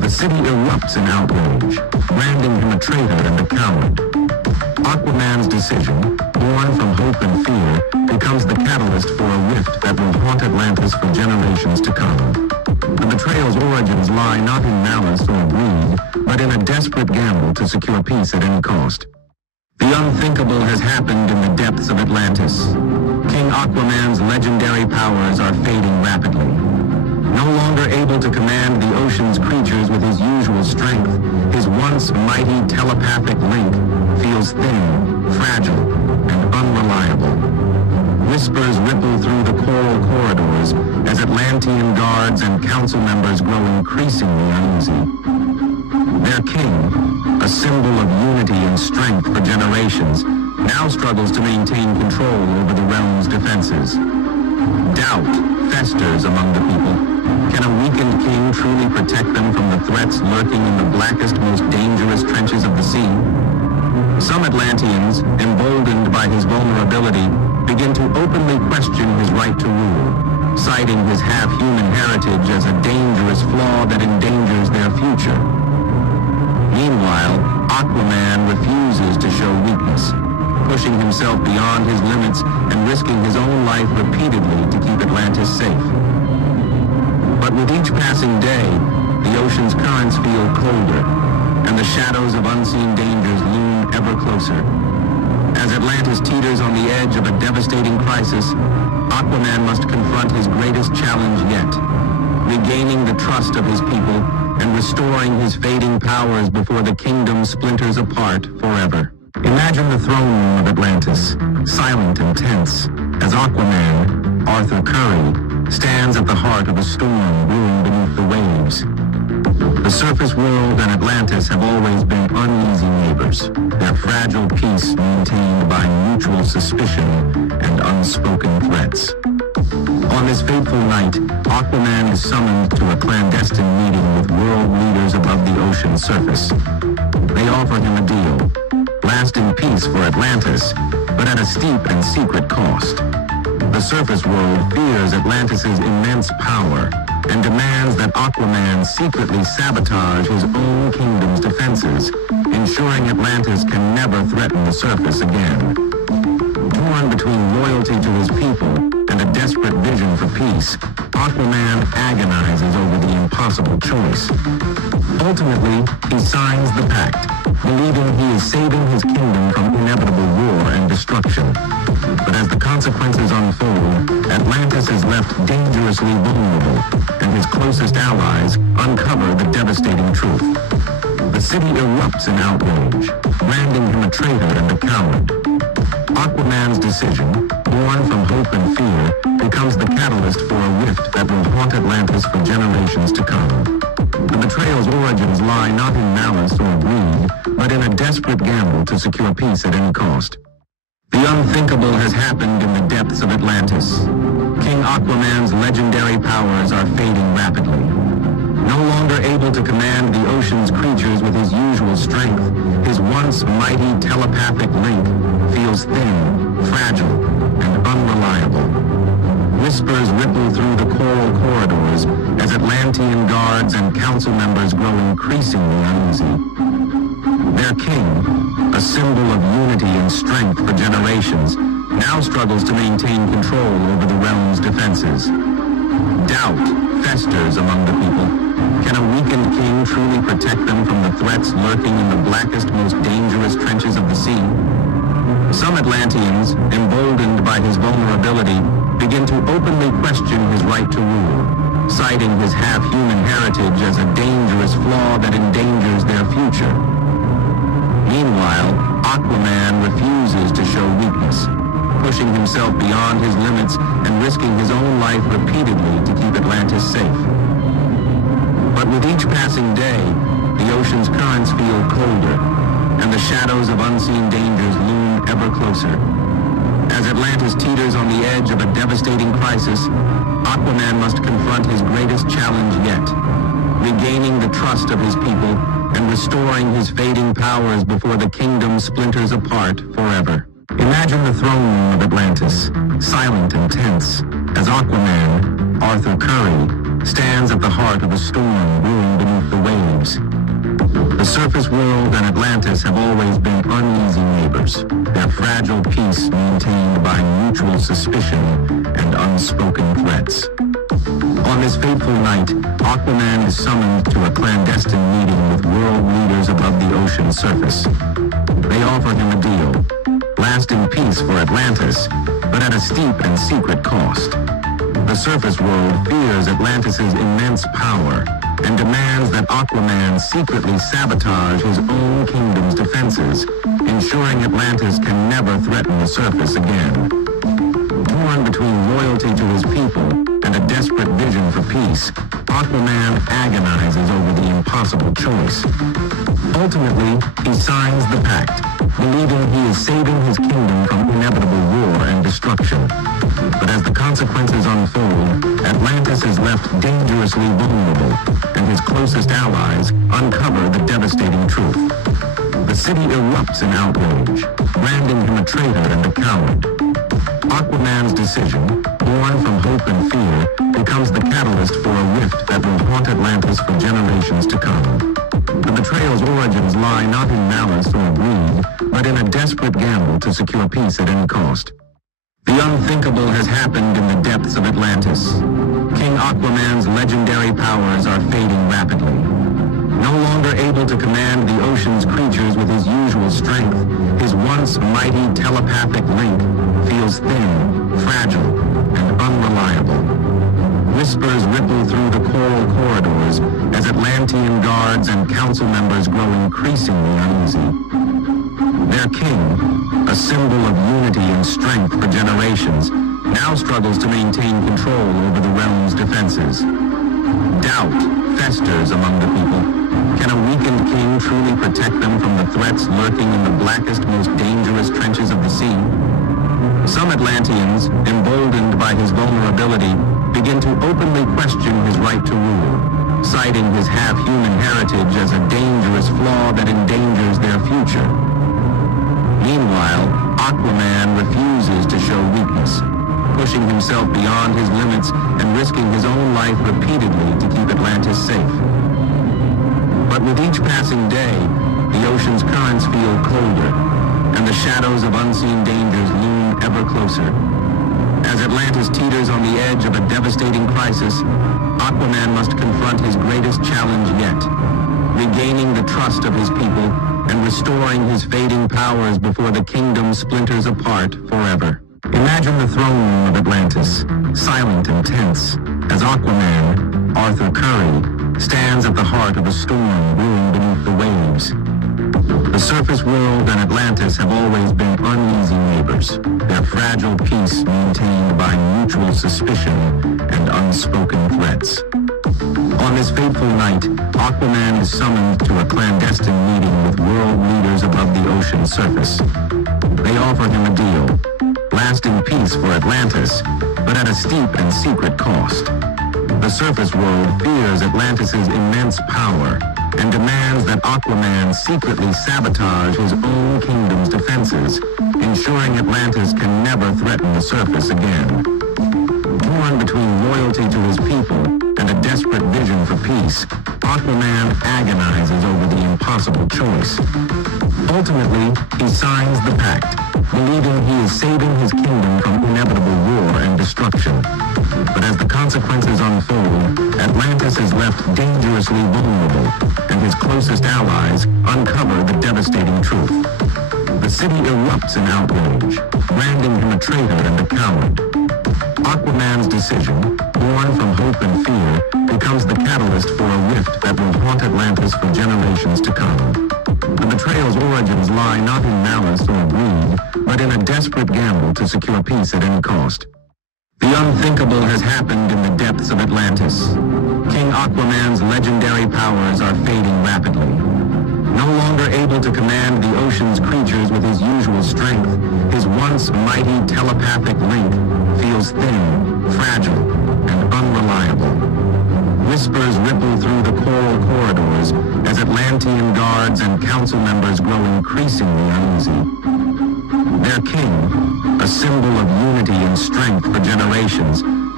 The city erupts in outrage, branding him a traitor and a coward. Aquaman's decision, born from hope and fear, becomes the catalyst for a rift that will haunt Atlantis for generations to come. The betrayal's origins lie not in malice or greed, but in a desperate gamble to secure peace at any cost. The unthinkable has happened in the depths of Atlantis. King Aquaman's legendary powers are fading rapidly. No longer able to command the ocean's creatures with his usual strength, his once mighty telepathic link feels thin, fragile, and unreliable. Whispers ripple through the coral corridors as Atlantean guards and council members grow increasingly uneasy. Their king, a symbol of unity and strength for generations, now struggles to maintain control over the realm's defenses. Doubt festers among the people. Can a weakened king truly protect them from the threats lurking in the blackest, most dangerous trenches of the sea? Some Atlanteans, emboldened by his vulnerability, begin to openly question his right to rule, citing his half-human heritage as a dangerous flaw that endangers their future. Meanwhile, Aquaman refuses to show weakness, pushing himself beyond his limits and risking his own life repeatedly to keep Atlantis safe. But with each passing day, the ocean's currents feel colder, and the shadows of unseen dangers loom ever closer. As Atlantis teeters on the edge of a devastating crisis, Aquaman must confront his greatest challenge yet, regaining the trust of his people and restoring his fading powers before the kingdom splinters apart forever. Imagine the throne room of Atlantis, silent and tense, as Aquaman, Arthur Curry, stands at the heart of a storm brewing beneath the waves. The surface world and Atlantis have always been uneasy neighbors, their fragile peace maintained by mutual suspicion and unspoken threats. On this fateful night, Aquaman is summoned to a clandestine meeting with world leaders above the ocean's surface. They offer him a deal, lasting peace for Atlantis, but at a steep and secret cost. The surface world fears Atlantis' immense power and demands that Aquaman secretly sabotage his own kingdom's defenses, ensuring Atlantis can never threaten the surface again. Torn between loyalty to his people and a desperate vision for peace, Aquaman agonizes over the impossible choice. Ultimately, he signs the pact, believing he is saving his kingdom from inevitable war and destruction. But as the consequences unfold, Atlantis is left dangerously vulnerable, and his closest allies uncover the devastating truth. The city erupts in outrage, branding him a traitor and a coward. Aquaman's decision, born from hope and fear, becomes the catalyst for a rift that will haunt Atlantis for generations to come. The betrayal's origins lie not in malice or greed, but in a desperate gamble to secure peace at any cost. The unthinkable has happened in the depths of Atlantis. King Aquaman's legendary powers are fading rapidly. No longer able to command the ocean's creatures with his usual strength, his once mighty telepathic link feels thin, fragile, and unreliable. Whispers ripple through the coral corridors as Atlantean guards and council members grow increasingly uneasy. Their king, a symbol of unity and strength for generations, now struggles to maintain control over the realm's defenses. Doubt festers among the people. Can a weakened king truly protect them from the threats lurking in the blackest, most dangerous trenches of the sea? Some Atlanteans, emboldened by his vulnerability, begin to openly question his right to rule, citing his half-human heritage as a dangerous flaw that endangers their future. Meanwhile, Aquaman refuses to show weakness, pushing himself beyond his limits and risking his own life repeatedly to keep Atlantis safe. But with each passing day, the ocean's currents feel colder, and the shadows of unseen dangers loom ever closer. As Atlantis teeters on the edge of a devastating crisis, Aquaman must confront his greatest challenge yet, regaining the trust of his people and restoring his fading powers before the kingdom splinters apart forever. Imagine the throne room of Atlantis, silent and tense, as Aquaman, Arthur Curry, stands at the heart of a storm brewing beneath the waves. The surface world and Atlantis have always been uneasy neighbors, their fragile peace maintained by mutual suspicion and unspoken threats. On this fateful night, Aquaman is summoned to a clandestine meeting with world leaders above the ocean's surface. They offer him a deal: lasting peace for Atlantis, but at a steep and secret cost. The surface world fears Atlantis' immense power and demands that Aquaman secretly sabotage his own kingdom's defenses, ensuring Atlantis can never threaten the surface again. Torn between loyalty to his people and a desperate vision for peace, Aquaman agonizes over the impossible choice. Ultimately, he signs the pact, believing he is saving his kingdom from inevitable war and destruction. But as the consequences unfold, Atlantis is left dangerously vulnerable, and his closest allies uncover the devastating truth. The city erupts in outrage, branding him a traitor and a coward. Aquaman's decision, born from hope and fear, becomes the catalyst for a rift that will haunt Atlantis for generations to come. The betrayal's origins lie not in malice or greed, but in a desperate gamble to secure peace at any cost. The unthinkable has happened in the depths of Atlantis. King Aquaman's legendary powers are fading rapidly. No longer able to command the ocean's creatures with his usual strength, his once mighty telepathic link feels thin, fragile, and unreliable. Whispers ripple through the coral corridors as Atlantean guards and council members grow increasingly uneasy. Their king, a symbol of unity and strength for generations, now struggles to maintain control over the realm's defenses. Doubt festers among the people. Can a weakened king truly protect them from the threats lurking in the blackest, most dangerous trenches of the sea? Some Atlanteans, emboldened by his vulnerability, begin to openly question his right to rule, citing his half-human heritage as a dangerous flaw that endangers their future. Meanwhile, Aquaman refuses to show weakness, pushing himself beyond his limits and risking his own life repeatedly to keep Atlantis safe. But with each passing day, the ocean's currents feel colder, and the shadows of unseen dangers loom ever closer. As Atlantis teeters on the edge of a devastating crisis, Aquaman must confront his greatest challenge yet, regaining the trust of his people and restoring his fading powers before the kingdom splinters apart forever. Imagine the throne room of Atlantis, silent and tense, as Aquaman, Arthur Curry, stands at the heart of a storm brewing beneath the waves. The surface world and Atlantis have always been uneasy neighbors, their fragile peace maintained by mutual suspicion and unspoken threats. On this fateful night, Aquaman is summoned to a clandestine meeting with world leaders above the ocean's surface. They offer him a deal: lasting peace for Atlantis, but at a steep and secret cost. The surface world fears Atlantis' immense power and demands that Aquaman secretly sabotage his own kingdom's defenses, ensuring Atlantis can never threaten the surface again. Torn between loyalty to his people and a desperate vision for peace, Aquaman agonizes over the impossible choice. Ultimately, he signs the pact, believing he is saving his kingdom from inevitable war and destruction. But as the consequences unfold, Atlantis is left dangerously vulnerable, and his closest allies uncover the devastating truth. The city erupts in outrage, branding him a traitor and a coward. Aquaman's decision, born from hope and fear, becomes the catalyst for a rift that will haunt Atlantis for generations to come. The betrayal's origins lie not in malice or greed, but in a desperate gamble to secure peace at any cost. The unthinkable has happened in the depths of Atlantis. King Aquaman's legendary powers are fading rapidly. No longer able to command the ocean's creatures with his usual strength, his once mighty telepathic link feels thin, fragile, and unreliable. Whispers ripple through the coral corridors as Atlantean guards and council members grow increasingly uneasy. Their king, a symbol of unity and strength for generations,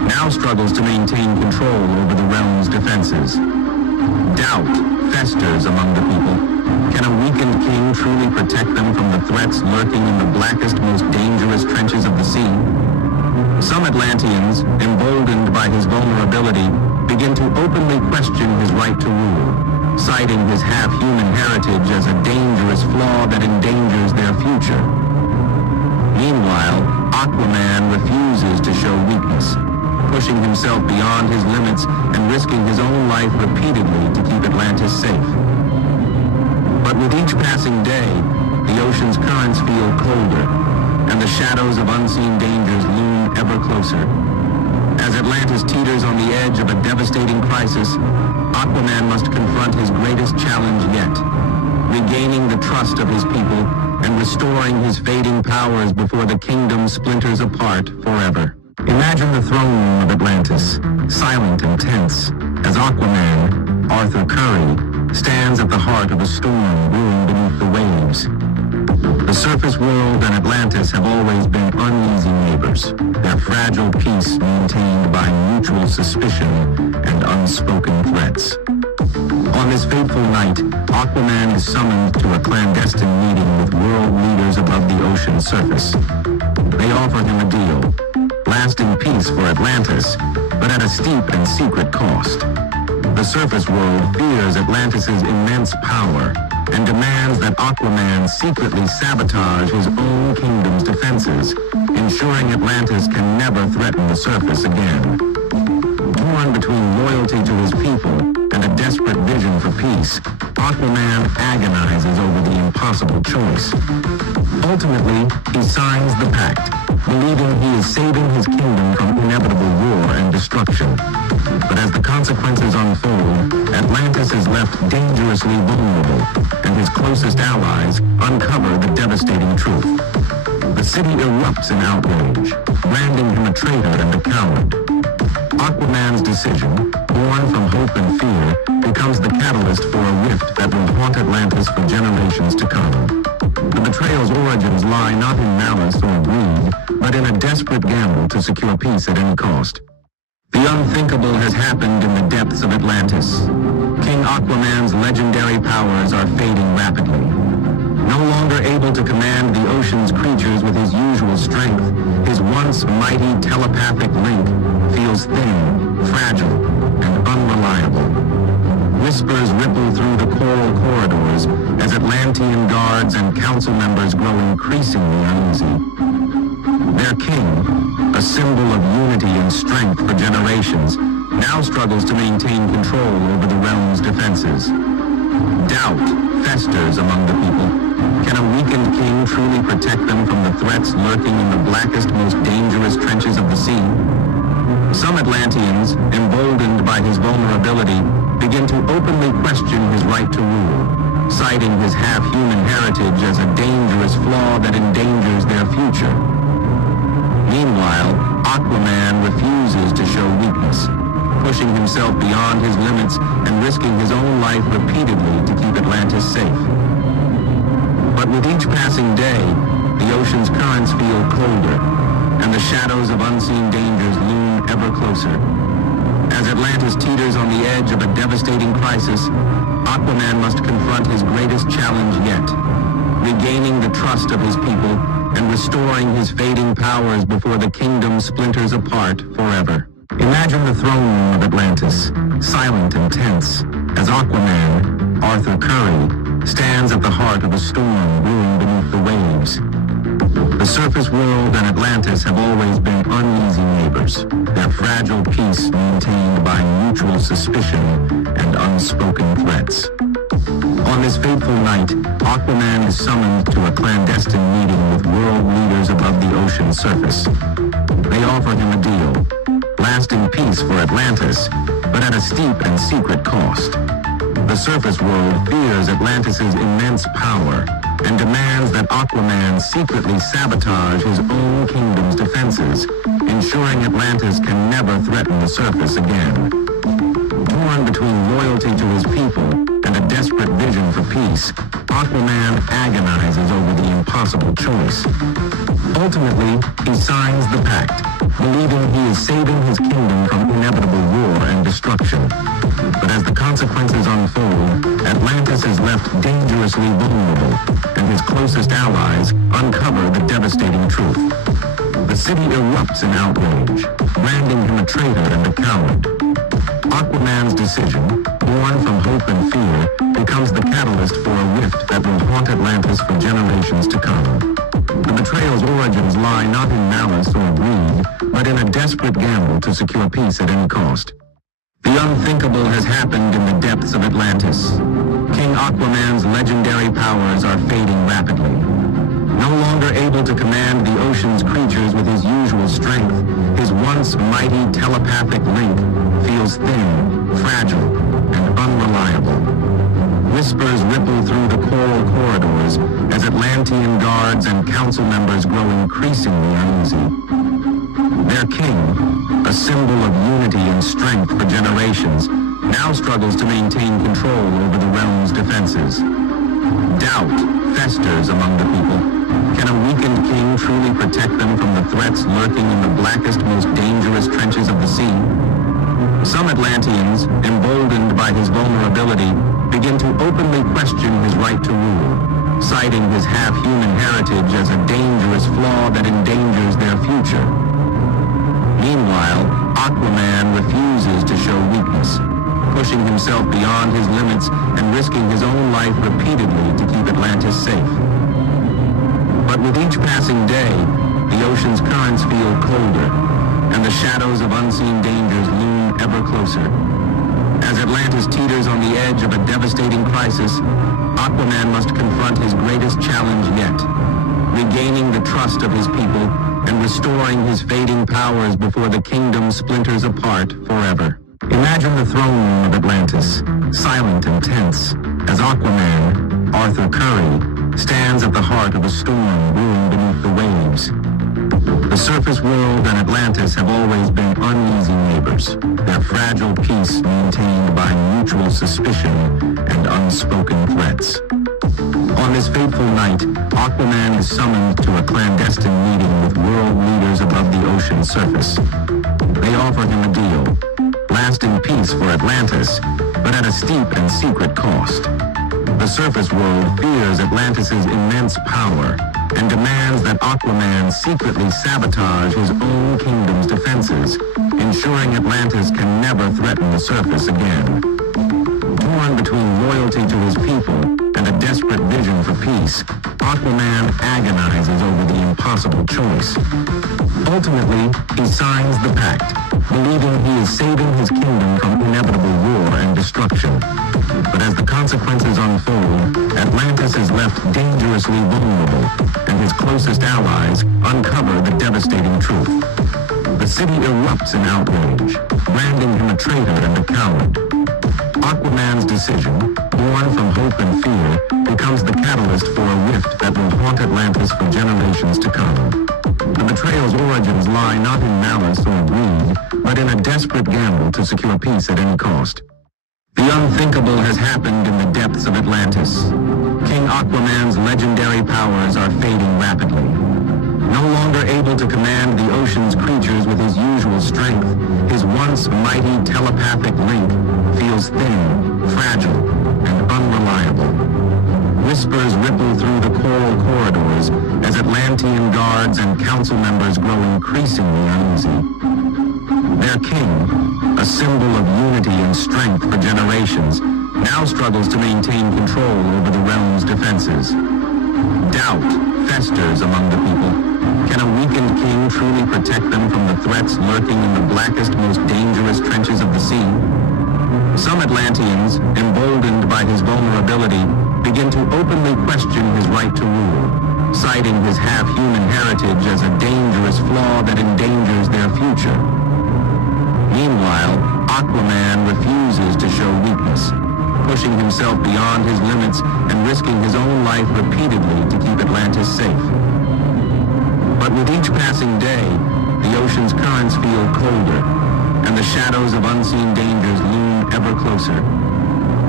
now struggles to maintain control over the realm's defenses. Doubt festers among the people. Can a weakened king truly protect them from the threats lurking in the blackest, most dangerous trenches of the sea? Some Atlanteans, emboldened by his vulnerability, begin to openly question his right to rule, citing his half-human heritage as a dangerous flaw that endangers their future. Meanwhile, Aquaman refuses to show weakness, pushing himself beyond his limits and risking his own life repeatedly to keep Atlantis safe. But with each passing day, the ocean's currents feel colder, and the shadows of unseen dangers loom ever closer. As Atlantis teeters on the edge of a devastating crisis, Aquaman must confront his greatest challenge yet, regaining the trust of his people and restoring his fading powers before the kingdom splinters apart forever. Imagine the throne room of Atlantis, silent and tense, as Aquaman, Arthur Curry, stands at the heart of a storm brewing beneath the waves. The surface world and Atlantis have always been uneasy neighbors, their fragile peace maintained by mutual suspicion and unspoken threats. On this fateful night, Aquaman is summoned to a clandestine meeting with world leaders above the ocean's surface. They offer him a deal, lasting peace for Atlantis, but at a steep and secret cost. The surface world fears Atlantis' immense power and demands that Aquaman secretly sabotage his own kingdom's defenses, ensuring Atlantis can never threaten the surface again. Torn between loyalty to his people and a desperate vision for peace, Aquaman agonizes over the impossible choice. Ultimately, he signs the pact, believing he is saving his kingdom from inevitable war and destruction. But as the consequences unfold, Atlantis is left dangerously vulnerable, and his closest allies uncover the devastating truth. The city erupts in outrage, branding him a traitor and a coward. Aquaman's decision, born from hope and fear, becomes the catalyst for a rift that will haunt Atlantis for generations to come. The betrayal's origins lie not in malice or greed, but in a desperate gamble to secure peace at any cost. The unthinkable has happened in the depths of Atlantis. King Aquaman's legendary powers are fading rapidly. No longer able to command the ocean's creatures with his usual strength, his once mighty telepathic link feels thin, fragile, and unreliable. Whispers ripple through the coral corridors as Atlantean guards and council members grow increasingly uneasy. Their king, a symbol of unity and strength for generations, now struggles to maintain control over the realm's defenses. Doubt festers among the people. Can a weakened king truly protect them from the threats lurking in the blackest, most dangerous trenches of the sea? Some Atlanteans, emboldened by his vulnerability, begin to openly question his right to rule, citing his half-human heritage as a dangerous flaw that endangers their future. Meanwhile, Aquaman refuses to show weakness, pushing himself beyond his limits and risking his own life repeatedly to keep Atlantis safe. But with each passing day, the ocean's currents feel colder, and the shadows of unseen dangers loom ever closer. As Atlantis teeters on the edge of a devastating crisis, Aquaman must confront his greatest challenge yet, regaining the trust of his people and restoring his fading powers before the kingdom splinters apart forever. Imagine the throne room of Atlantis, silent and tense, as Aquaman, Arthur Curry, stands at the heart of a storm brewing beneath the waves. The surface world and Atlantis have always been uneasy neighbors, their fragile peace maintained by mutual suspicion and unspoken threats. On this fateful night, Aquaman is summoned to a clandestine meeting with world leaders above the ocean's surface. They offer him a deal, lasting peace for Atlantis, but at a steep and secret cost. The surface world fears Atlantis' immense power and demands that Aquaman secretly sabotage his own kingdom's defenses, ensuring Atlantis can never threaten the surface again. Torn between loyalty to his people and and a desperate vision for peace, Aquaman agonizes over the impossible choice. Ultimately, he signs the pact, believing he is saving his kingdom from inevitable war and destruction. But as the consequences unfold, Atlantis is left dangerously vulnerable, and his closest allies uncover the devastating truth. The city erupts in outrage, branding him a traitor and a coward. Aquaman's decision, born from hope and fear, becomes the catalyst for a rift that will haunt Atlantis for generations to come. The betrayal's origins lie not in malice or greed, but in a desperate gamble to secure peace at any cost. The unthinkable has happened in the depths of Atlantis. King Aquaman's legendary powers are fading rapidly. No longer able to command the ocean's creatures with his usual strength, his once mighty telepathic link feels thin, fragile, and unreliable. Whispers ripple through the coral corridors as Atlantean guards and council members grow increasingly uneasy. Their king, a symbol of unity and strength for generations, now struggles to maintain control over the realm's defenses. Doubt festers among the people. Can a weakened king truly protect them from the threats lurking in the blackest, most dangerous trenches of the sea? Some Atlanteans, emboldened by his vulnerability, begin to openly question his right to rule, citing his half-human heritage as a dangerous flaw that endangers their future. Meanwhile, Aquaman refuses to show weakness, pushing himself beyond his limits and risking his own life repeatedly to keep Atlantis safe. But with each passing day, the ocean's currents feel colder, and the shadows of unseen dangers loom ever closer. As Atlantis teeters on the edge of a devastating crisis, Aquaman must confront his greatest challenge yet, regaining the trust of his people and restoring his fading powers before the kingdom splinters apart forever. Imagine the throne room of Atlantis, silent and tense, as Aquaman, Arthur Curry, stands at the heart of a storm brewing beneath the waves. The surface world and Atlantis have always been uneasy neighbors, their fragile peace maintained by mutual suspicion and unspoken threats. On this fateful night, Aquaman is summoned to a clandestine meeting with world leaders above the ocean's surface. They offer him a deal, lasting peace for Atlantis, but at a steep and secret cost. The surface world fears Atlantis' immense power and demands that Aquaman secretly sabotage his own kingdom's defenses, ensuring Atlantis can never threaten the surface again. Torn between loyalty to his people and a desperate vision for peace, Aquaman agonizes over the impossible choice. Ultimately, he signs the pact, believing he is saving his kingdom from inevitable war and destruction. But as the consequences unfold, Atlantis is left dangerously vulnerable, and his closest allies uncover the devastating truth. The city erupts in outrage, branding him a traitor and a coward. Aquaman's decision, born from hope and fear, becomes the catalyst for a rift that will haunt Atlantis for generations to come. The betrayal's origins lie not in malice or greed, but in a desperate gamble to secure peace at any cost. The unthinkable has happened in the depths of Atlantis. King Aquaman's legendary powers are fading rapidly. No longer able to command the ocean's creatures with his usual strength, his once mighty telepathic link feels thin, fragile, and unreliable. Whispers ripple through the coral corridors as Atlantean guards and council members grow increasingly uneasy. Their king, a symbol of unity and strength for generations, now struggles to maintain control over the realm's defenses. Doubt festers among the people. Can a weakened king truly protect them from the threats lurking in the blackest, most dangerous trenches of the sea? Some Atlanteans, emboldened by his vulnerability, begin to openly question his right to rule, citing his half-human heritage as a dangerous flaw that endangers their future. Meanwhile, Aquaman refuses to show weakness, pushing himself beyond his limits and risking his own life repeatedly to keep Atlantis safe. But with each passing day, the ocean's currents feel colder, and the shadows of unseen dangers loom ever closer.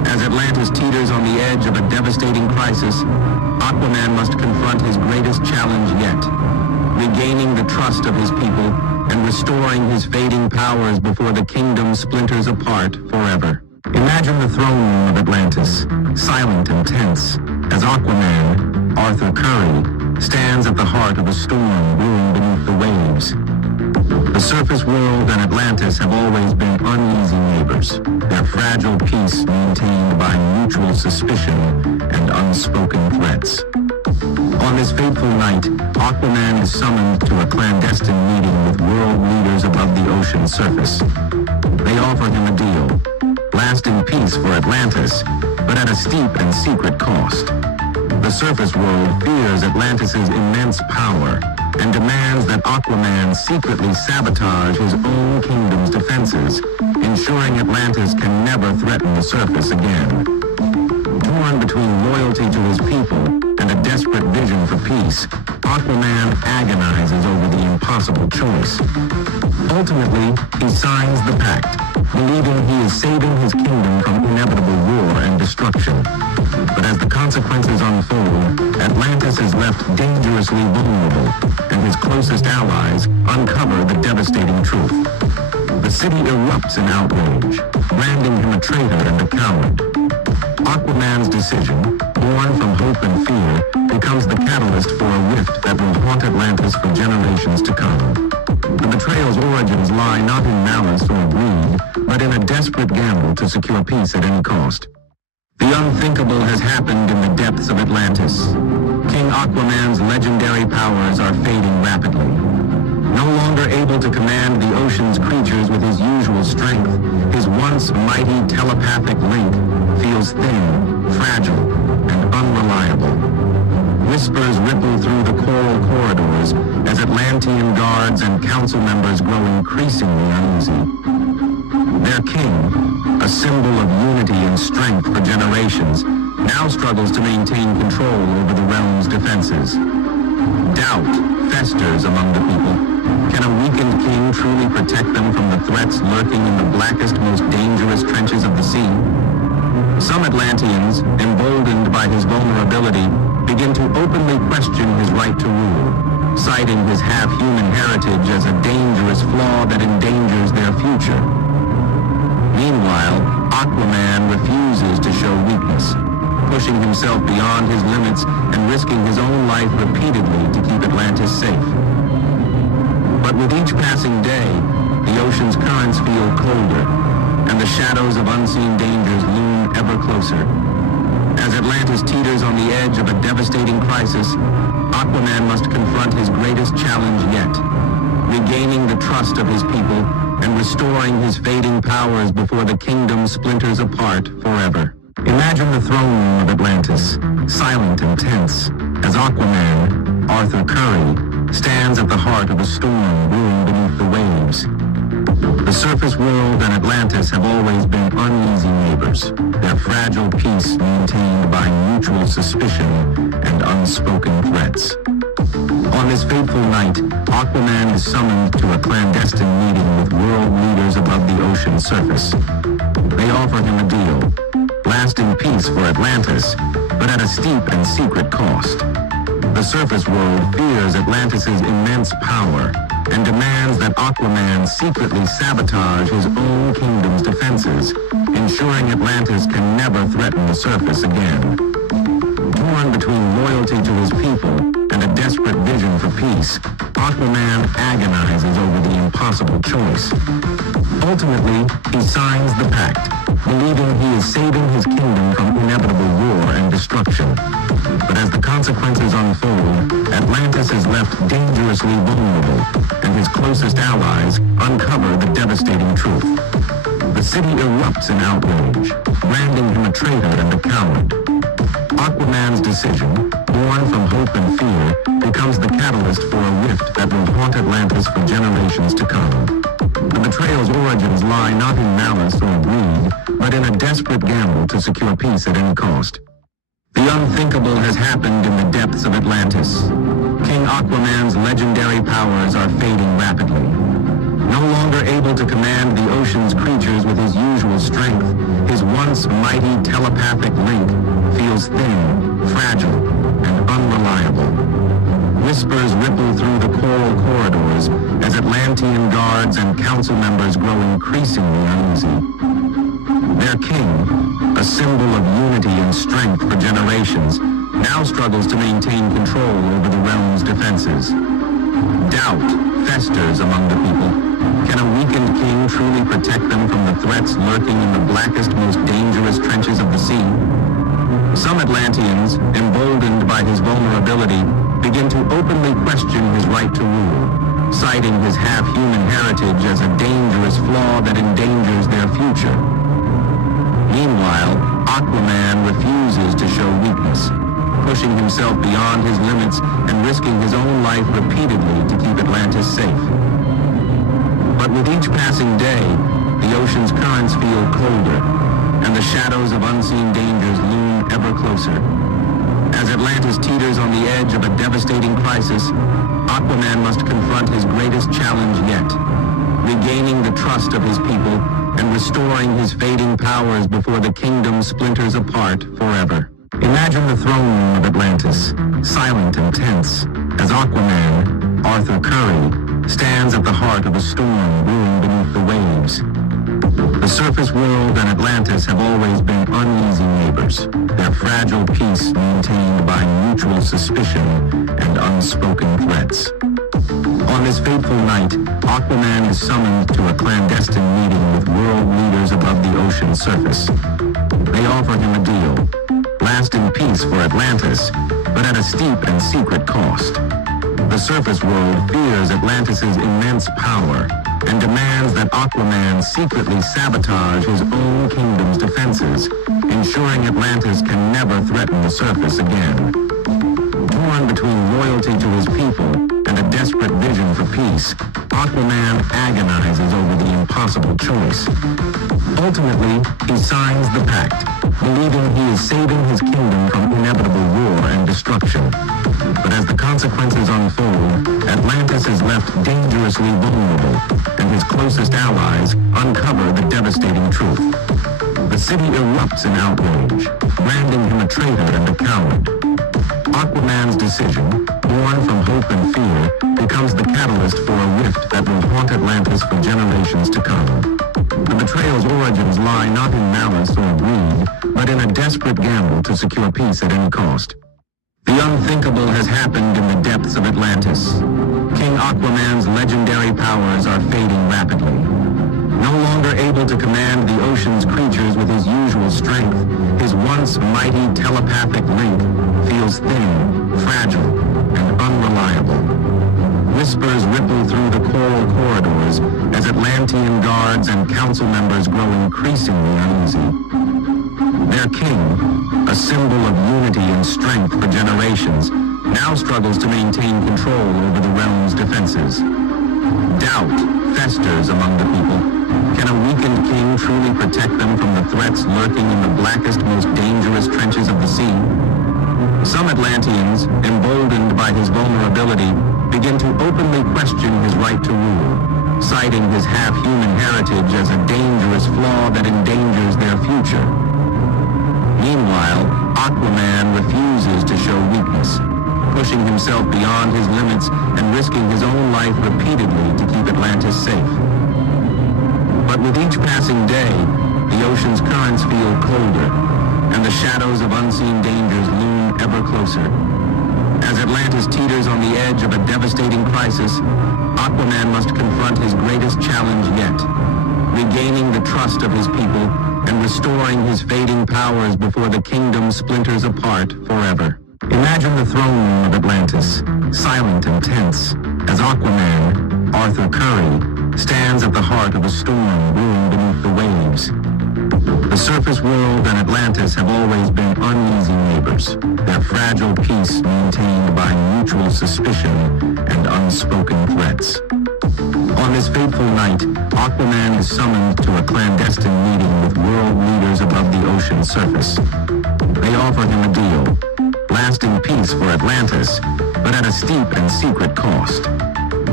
As Atlantis teeters on the edge of a devastating crisis, Aquaman must confront his greatest challenge yet, regaining the trust of his people and restoring his fading powers before the kingdom splinters apart forever. Imagine the throne room of Atlantis, silent and tense, as Aquaman, Arthur Curry, stands at the heart of a storm brewing beneath the waves. The surface world and Atlantis have always been uneasy neighbors, their fragile peace maintained by mutual suspicion and unspoken threats. On this fateful night, Aquaman is summoned to a clandestine meeting with world leaders above the ocean's surface. They offer him a deal, lasting peace for Atlantis, but at a steep and secret cost. The surface world fears Atlantis' immense power and demands that Aquaman secretly sabotage his own kingdom's defenses, ensuring Atlantis can never threaten the surface again. Torn between loyalty to his people and a desperate vision for peace, Aquaman agonizes over the impossible choice. Ultimately, he signs the pact, believing he is saving his kingdom from inevitable war and destruction. But as the consequences unfold, Atlantis is left dangerously vulnerable, and his closest allies uncover the devastating truth. The city erupts in outrage, branding him a traitor and a coward. Aquaman's decision, born from hope and fear, becomes the catalyst for a rift that will haunt Atlantis for generations to come. The betrayal's origins lie not in malice or greed, but in a desperate gamble to secure peace at any cost. The unthinkable has happened in the depths of Atlantis. King Aquaman's legendary powers are fading rapidly. No longer able to command the ocean's creatures with his usual strength, his once mighty telepathic link feels thin, fragile, and unreliable. Whispers ripple through the coral corridors as Atlantean guards and council members grow increasingly uneasy. Their king, a symbol of unity and strength for generations, now struggles to maintain control over the realm's defenses. Doubt festers among the people. Can a weakened king truly protect them from the threats lurking in the blackest, most dangerous trenches of the sea? Some Atlanteans, emboldened by his vulnerability, begin to openly question his right to rule, citing his half-human heritage as a dangerous flaw that endangers their future. Meanwhile, Aquaman refuses to show weakness, pushing himself beyond his limits and risking his own life repeatedly to keep Atlantis safe. But with each passing day, the ocean's currents feel colder, and the shadows of unseen dangers loom ever closer. As Atlantis teeters on the edge of a devastating crisis, Aquaman must confront his greatest challenge yet, regaining the trust of his people and restoring his fading powers before the kingdom splinters apart forever. Imagine the throne room of Atlantis, silent and tense, as Aquaman, Arthur Curry, stands at the heart of a storm brewing beneath the waves. The surface world and Atlantis have always been uneasy neighbors, their fragile peace maintained by mutual suspicion and unspoken threats. On this fateful night, Aquaman is summoned to a clandestine meeting with world leaders above the ocean's surface. They offer him a deal, lasting peace for Atlantis, but at a steep and secret cost. The surface world fears Atlantis' immense power and demands that Aquaman secretly sabotage his own kingdom's defenses, ensuring Atlantis can never threaten the surface again. Torn between loyalty to his people and a desperate vision for peace, Aquaman agonizes over the impossible choice. Ultimately, he signs the pact, believing he is saving his kingdom from inevitable war and destruction. But as the consequences unfold, Atlantis is left dangerously vulnerable, and his closest allies uncover the devastating truth. The city erupts in outrage, branding him a traitor and a coward. Aquaman's decision, born from hope and fear, becomes the catalyst for a rift that will haunt Atlantis for generations to come. The betrayal's origins lie not in malice or greed, but in a desperate gamble to secure peace at any cost. The unthinkable has happened in the depths of Atlantis. King Aquaman's legendary powers are fading rapidly. No longer able to command the ocean's creatures with his usual strength, his once mighty telepathic link feels thin, fragile, and unreliable. Whispers ripple through the coral corridors as Atlantean guards and council members grow increasingly uneasy. Their king, a symbol of unity and strength for generations, now struggles to maintain control over the realm's defenses. Doubt festers among the people. Can a weakened king truly protect them from the threats lurking in the blackest, most dangerous trenches of the sea? Some Atlanteans, emboldened by his vulnerability, begin to openly question his right to rule, citing his half-human heritage as a dangerous flaw that endangers their future. Meanwhile, Aquaman refuses to show weakness, pushing himself beyond his limits and risking his own life repeatedly to keep Atlantis safe. But with each passing day, the ocean's currents feel colder, and the shadows of unseen dangers loom ever closer. As Atlantis teeters on the edge of a devastating crisis, Aquaman must confront his greatest challenge yet, regaining the trust of his people and restoring his fading powers before the kingdom splinters apart forever. Imagine the throne room of Atlantis, silent and tense, as Aquaman, Arthur Curry, stands at the heart of a storm brewing beneath the waves. The surface world and Atlantis have always been uneasy neighbors, their fragile peace maintained by mutual suspicion and unspoken threats. On this fateful night, Aquaman is summoned to a clandestine meeting with world leaders above the ocean's surface. They offer him a deal. Lasting peace for Atlantis, but at a steep and secret cost. The surface world fears Atlantis' immense power and demands that Aquaman secretly sabotage his own kingdom's defenses, ensuring Atlantis can never threaten the surface again. Torn between loyalty to his people and a desperate vision for peace, Aquaman agonizes over the impossible choice. Ultimately, he signs the pact, believing he is saving his kingdom from inevitable war and destruction. But as the consequences unfold, Atlantis is left dangerously vulnerable, and his closest allies uncover the devastating truth. The city erupts in outrage, branding him a traitor and a coward. Aquaman's decision, born from hope and fear, becomes the catalyst for a rift that will haunt Atlantis for generations to come. The betrayal's origins lie not in malice or greed, but in a desperate gamble to secure peace at any cost. The unthinkable has happened in the depths of Atlantis. King Aquaman's legendary powers are fading rapidly. No longer able to command the ocean's creatures with his usual strength, his once mighty telepathic link feels thin, fragile, and unreliable. Whispers ripple through the coral corridors as Atlantean guards and council members grow increasingly uneasy. Their king, a symbol of unity and strength for generations, now struggles to maintain control over the realm's defenses. Doubt festers among the people. Can a weakened king truly protect them from the threats lurking in the blackest, most dangerous trenches of the sea? Some Atlanteans, emboldened by his vulnerability, begin to openly question his right to rule, citing his half-human heritage as a dangerous flaw that endangers their future. Meanwhile, Aquaman refuses to show weakness, pushing himself beyond his limits and risking his own life repeatedly to keep Atlantis safe. But with each passing day, the ocean's currents feel colder, and the shadows of unseen dangers loom ever closer. As Atlantis teeters on the edge of a devastating crisis, Aquaman must confront his greatest challenge yet, regaining the trust of his people and restoring his fading powers before the kingdom splinters apart forever. Imagine the throne room of Atlantis, silent and tense, as Aquaman, Arthur Curry, stands at the heart of a storm brewing beneath the waves. The surface world and Atlantis have always been uneasy neighbors, their fragile peace maintained by mutual suspicion and unspoken threats. On this fateful night, Aquaman is summoned to a clandestine meeting with world leaders above the ocean's surface. They offer him a deal, lasting peace for Atlantis, but at a steep and secret cost.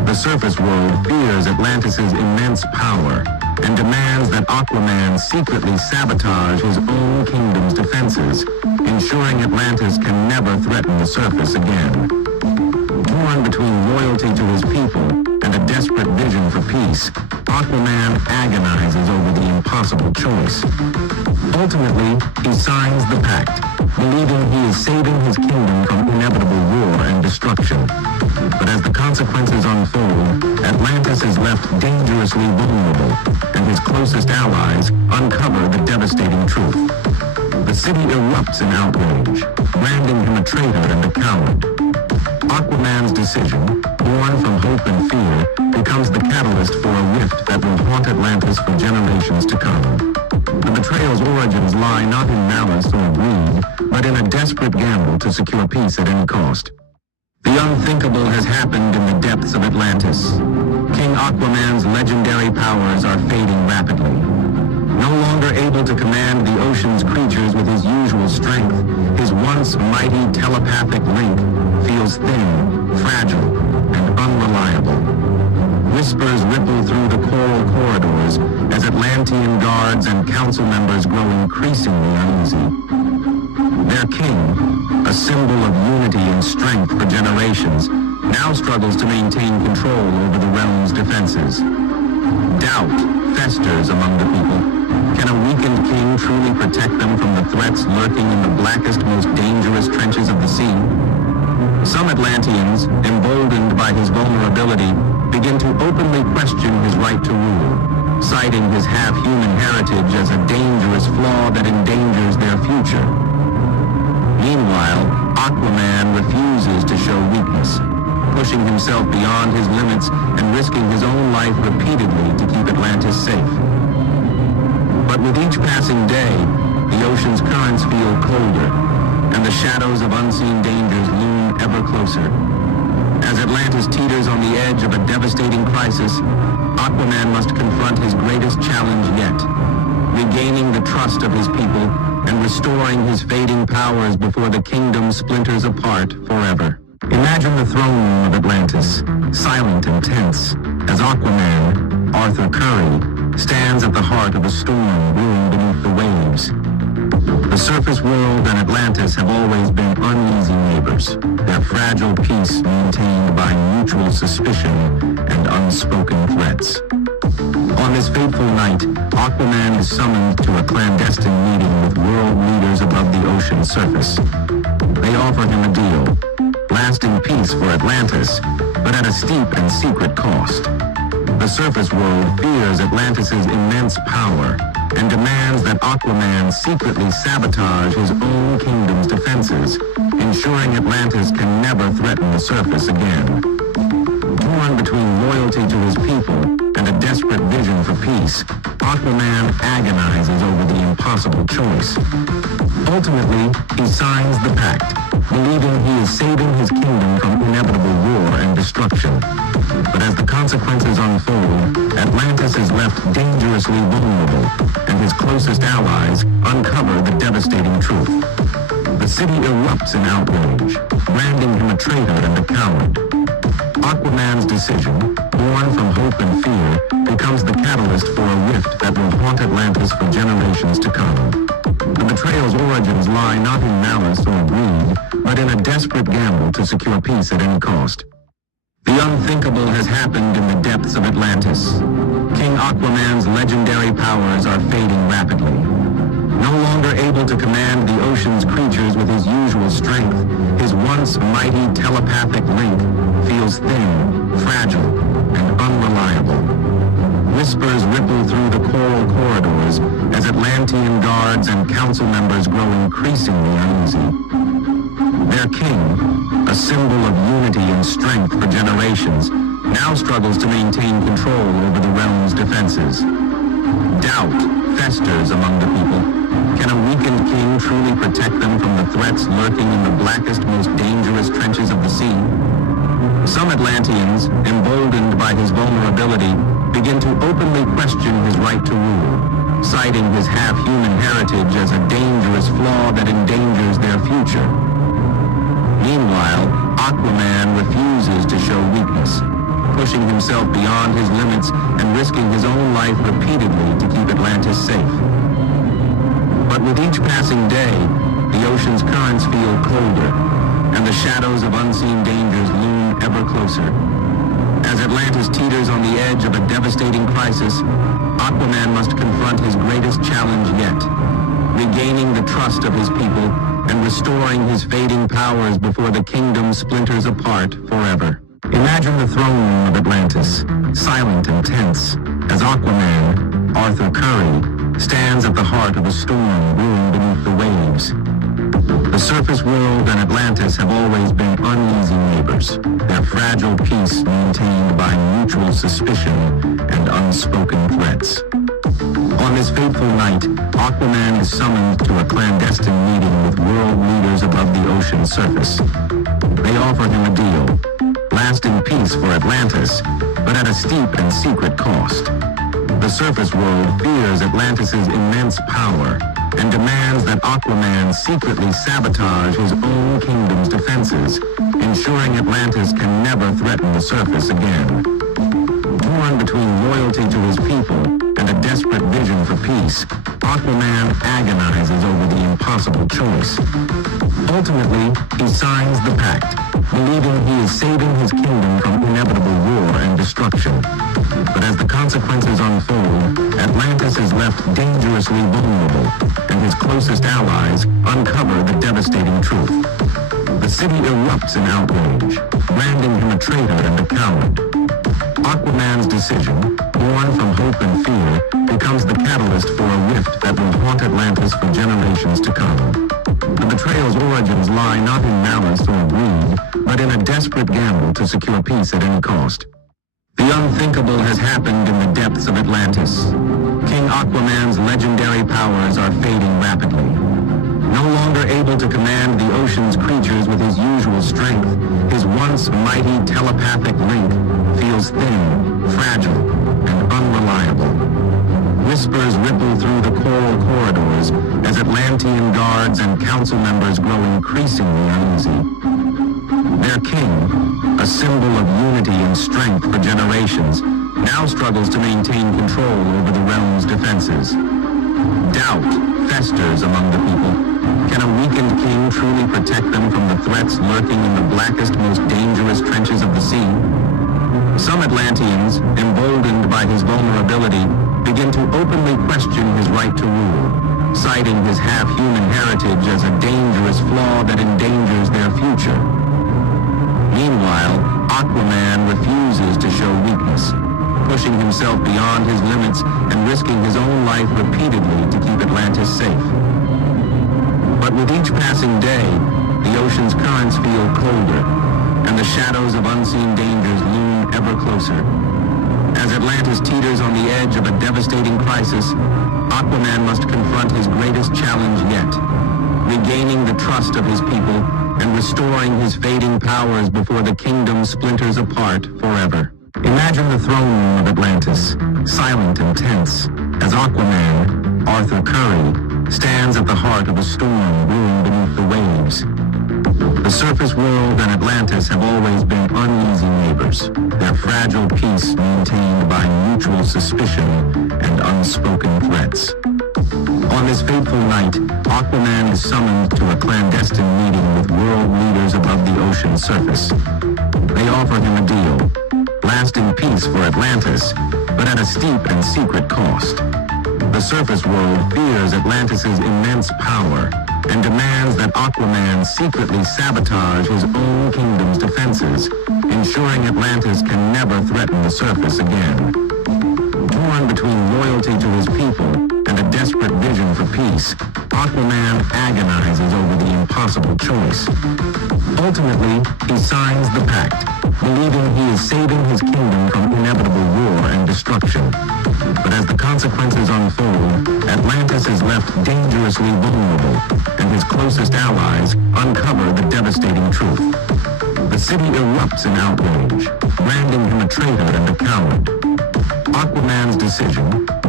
The surface world fears Atlantis' immense power and demands that Aquaman secretly sabotage his own kingdom's defenses, ensuring Atlantis can never threaten the surface again. Torn between loyalty to his people and a desperate vision for peace, Aquaman agonizes over the impossible choice. Ultimately, he signs the pact, believing he is saving his kingdom from inevitable war and destruction. But as the consequences unfold, Atlantis is left dangerously vulnerable, and his closest allies uncover the devastating truth. The city erupts in outrage, branding him a traitor and a coward. Aquaman's decision, born from hope and fear, becomes the catalyst for a rift that will haunt Atlantis for generations to come. The betrayal's origins lie not in malice or greed, but in a desperate gamble to secure peace at any cost. The unthinkable has happened in the depths of Atlantis. King Aquaman's legendary powers are fading rapidly. No longer able to command the ocean's creatures with his usual strength, his once mighty telepathic link feels thin, fragile, and unreliable. Whispers ripple through the coral corridors as Atlantean guards and council members grow increasingly uneasy. Their king, a symbol of unity and strength for generations, now struggles to maintain control over the realm's defenses. Doubt festers among the people. Can a weakened king truly protect them from the threats lurking in the blackest, most dangerous trenches of the sea? Some Atlanteans, emboldened by his vulnerability, begin to openly question his right to rule, citing his half-human heritage as a dangerous flaw that endangers their future. Meanwhile, Aquaman refuses to show weakness, pushing himself beyond his limits and risking his own life repeatedly to keep Atlantis safe. But with each passing day, the ocean's currents feel colder, and the shadows of unseen dangers loom ever closer. As Atlantis teeters on the edge of a devastating crisis, Aquaman must confront his greatest challenge yet, regaining the trust of his people and restoring his fading powers before the kingdom splinters apart forever. Imagine the throne room of Atlantis, silent and tense, as Aquaman, Arthur Curry, stands at the heart of a storm brewing beneath the waves. The surface world and Atlantis have always been uneasy neighbors, their fragile peace maintained by mutual suspicion and unspoken threats. On this fateful night, Aquaman is summoned to a clandestine meeting with world leaders above the ocean's surface. They offer him a deal, lasting peace for Atlantis, but at a steep and secret cost. The surface world fears Atlantis' immense power and demands that Aquaman secretly sabotage his own kingdom's defenses, ensuring Atlantis can never threaten the surface again. Torn between loyalty to his people and a desperate vision for peace, Aquaman agonizes over the impossible choice. Ultimately, he signs the pact, believing he is saving his kingdom from inevitable war and destruction. But as the consequences unfold, Atlantis is left dangerously vulnerable, and his closest allies uncover the devastating truth. The city erupts in outrage, branding him a traitor and a coward. Aquaman's decision, born from hope and fear, becomes the catalyst for a rift that will haunt Atlantis for generations to come. The betrayal's origins lie not in malice or greed, but in a desperate gamble to secure peace at any cost. The unthinkable has happened in the depths of Atlantis. King Aquaman's legendary powers are fading rapidly. No longer able to command the ocean's creatures with his usual strength, his once mighty telepathic link feels thin, fragile, and unreliable. Whispers ripple through the coral corridors as Atlantean guards and council members grow increasingly uneasy. Their king, a symbol of unity and strength for generations, now struggles to maintain control over the realm's defenses. Doubt festers among the people. Can a weakened king truly protect them from the threats lurking in the blackest, most dangerous trenches of the sea? Some Atlanteans, emboldened by his vulnerability, begin to openly question his right to rule, citing his half-human heritage as a dangerous flaw that endangers their future. Meanwhile, Aquaman refuses to show weakness, pushing pushing himself beyond his limits and risking his own life repeatedly to keep Atlantis safe. But with each passing day, the ocean's currents feel colder, and the shadows of unseen dangers loom ever closer. As Atlantis teeters on the edge of a devastating crisis, Aquaman must confront his greatest challenge yet, regaining the trust of his people and restoring his fading powers before the kingdom splinters apart forever. Imagine the throne room of Atlantis, silent and tense, as Aquaman, Arthur Curry, stands at the heart of a storm brewing beneath the waves. The surface world and Atlantis have always been uneasy neighbors, their fragile peace maintained by mutual suspicion and unspoken threats. On this fateful night, Aquaman is summoned to a clandestine meeting with world leaders above the ocean's surface. They offer him a deal, lasting peace for Atlantis, but at a steep and secret cost. The surface world fears Atlantis' immense power and demands that Aquaman secretly sabotage his own kingdom's defenses, ensuring Atlantis can never threaten the surface again. Torn between loyalty to his people and a desperate vision for peace, Aquaman agonizes over the impossible choice. Ultimately, he signs the pact, believing he is saving his kingdom from inevitable war and destruction. But as the consequences unfold, Atlantis is left dangerously vulnerable, and his closest allies uncover the devastating truth. The city erupts in outrage, branding him a traitor and a coward. Aquaman's decision, born from hope and fear, becomes the catalyst for a rift that will haunt Atlantis for generations to come. The betrayal's origins lie not in malice or greed, but in a desperate gamble to secure peace at any cost. The unthinkable has happened in the depths of Atlantis. King Aquaman's legendary powers are fading rapidly. No longer able to command the ocean's creatures with his usual strength, his once mighty telepathic link feels thin, fragile, and unreliable. Whispers ripple through the coral corridors as Atlantean guards and council members grow increasingly uneasy. Their king, a symbol of unity and strength for generations, now struggles to maintain control over the realm's defenses. Doubt festers among the people. Can a weakened king truly protect them from the threats lurking in the blackest, most dangerous trenches of the sea? Some Atlanteans, emboldened by his vulnerability, begin to openly question his right to rule, citing his half-human heritage as a dangerous flaw that endangers their future. Meanwhile, Aquaman refuses to show weakness, pushing himself beyond his limits and risking his own life repeatedly to keep Atlantis safe. But with each passing day, the ocean's currents feel colder, and the shadows of unseen dangers loom ever closer. As Atlantis teeters on the edge of a devastating crisis, Aquaman must confront his greatest challenge yet, regaining the trust of his people and restoring his fading powers before the kingdom splinters apart forever. Imagine the throne room of Atlantis, silent and tense, as Aquaman, Arthur Curry, stands at the heart of a storm brewing beneath the waves. The surface world and Atlantis have always been uneasy neighbors, their fragile peace maintained by mutual suspicion and unspoken threats. On this fateful night, Aquaman is summoned to a clandestine meeting with world leaders above the ocean's surface. They offer him a deal, lasting peace for Atlantis, but at a steep and secret cost. The surface world fears Atlantis' immense power and demands that Aquaman secretly sabotage his own kingdom's defenses, ensuring Atlantis can never threaten the surface again. Torn between loyalty to his people and a desperate vision for peace, Aquaman agonizes over the impossible choice. Ultimately, he signs the pact, believing he is saving his kingdom from inevitable war and destruction. But as the consequences unfold, Atlantis is left dangerously vulnerable, and his closest allies uncover the devastating truth. The city erupts in outrage, branding him a traitor and a coward. Aquaman's decision,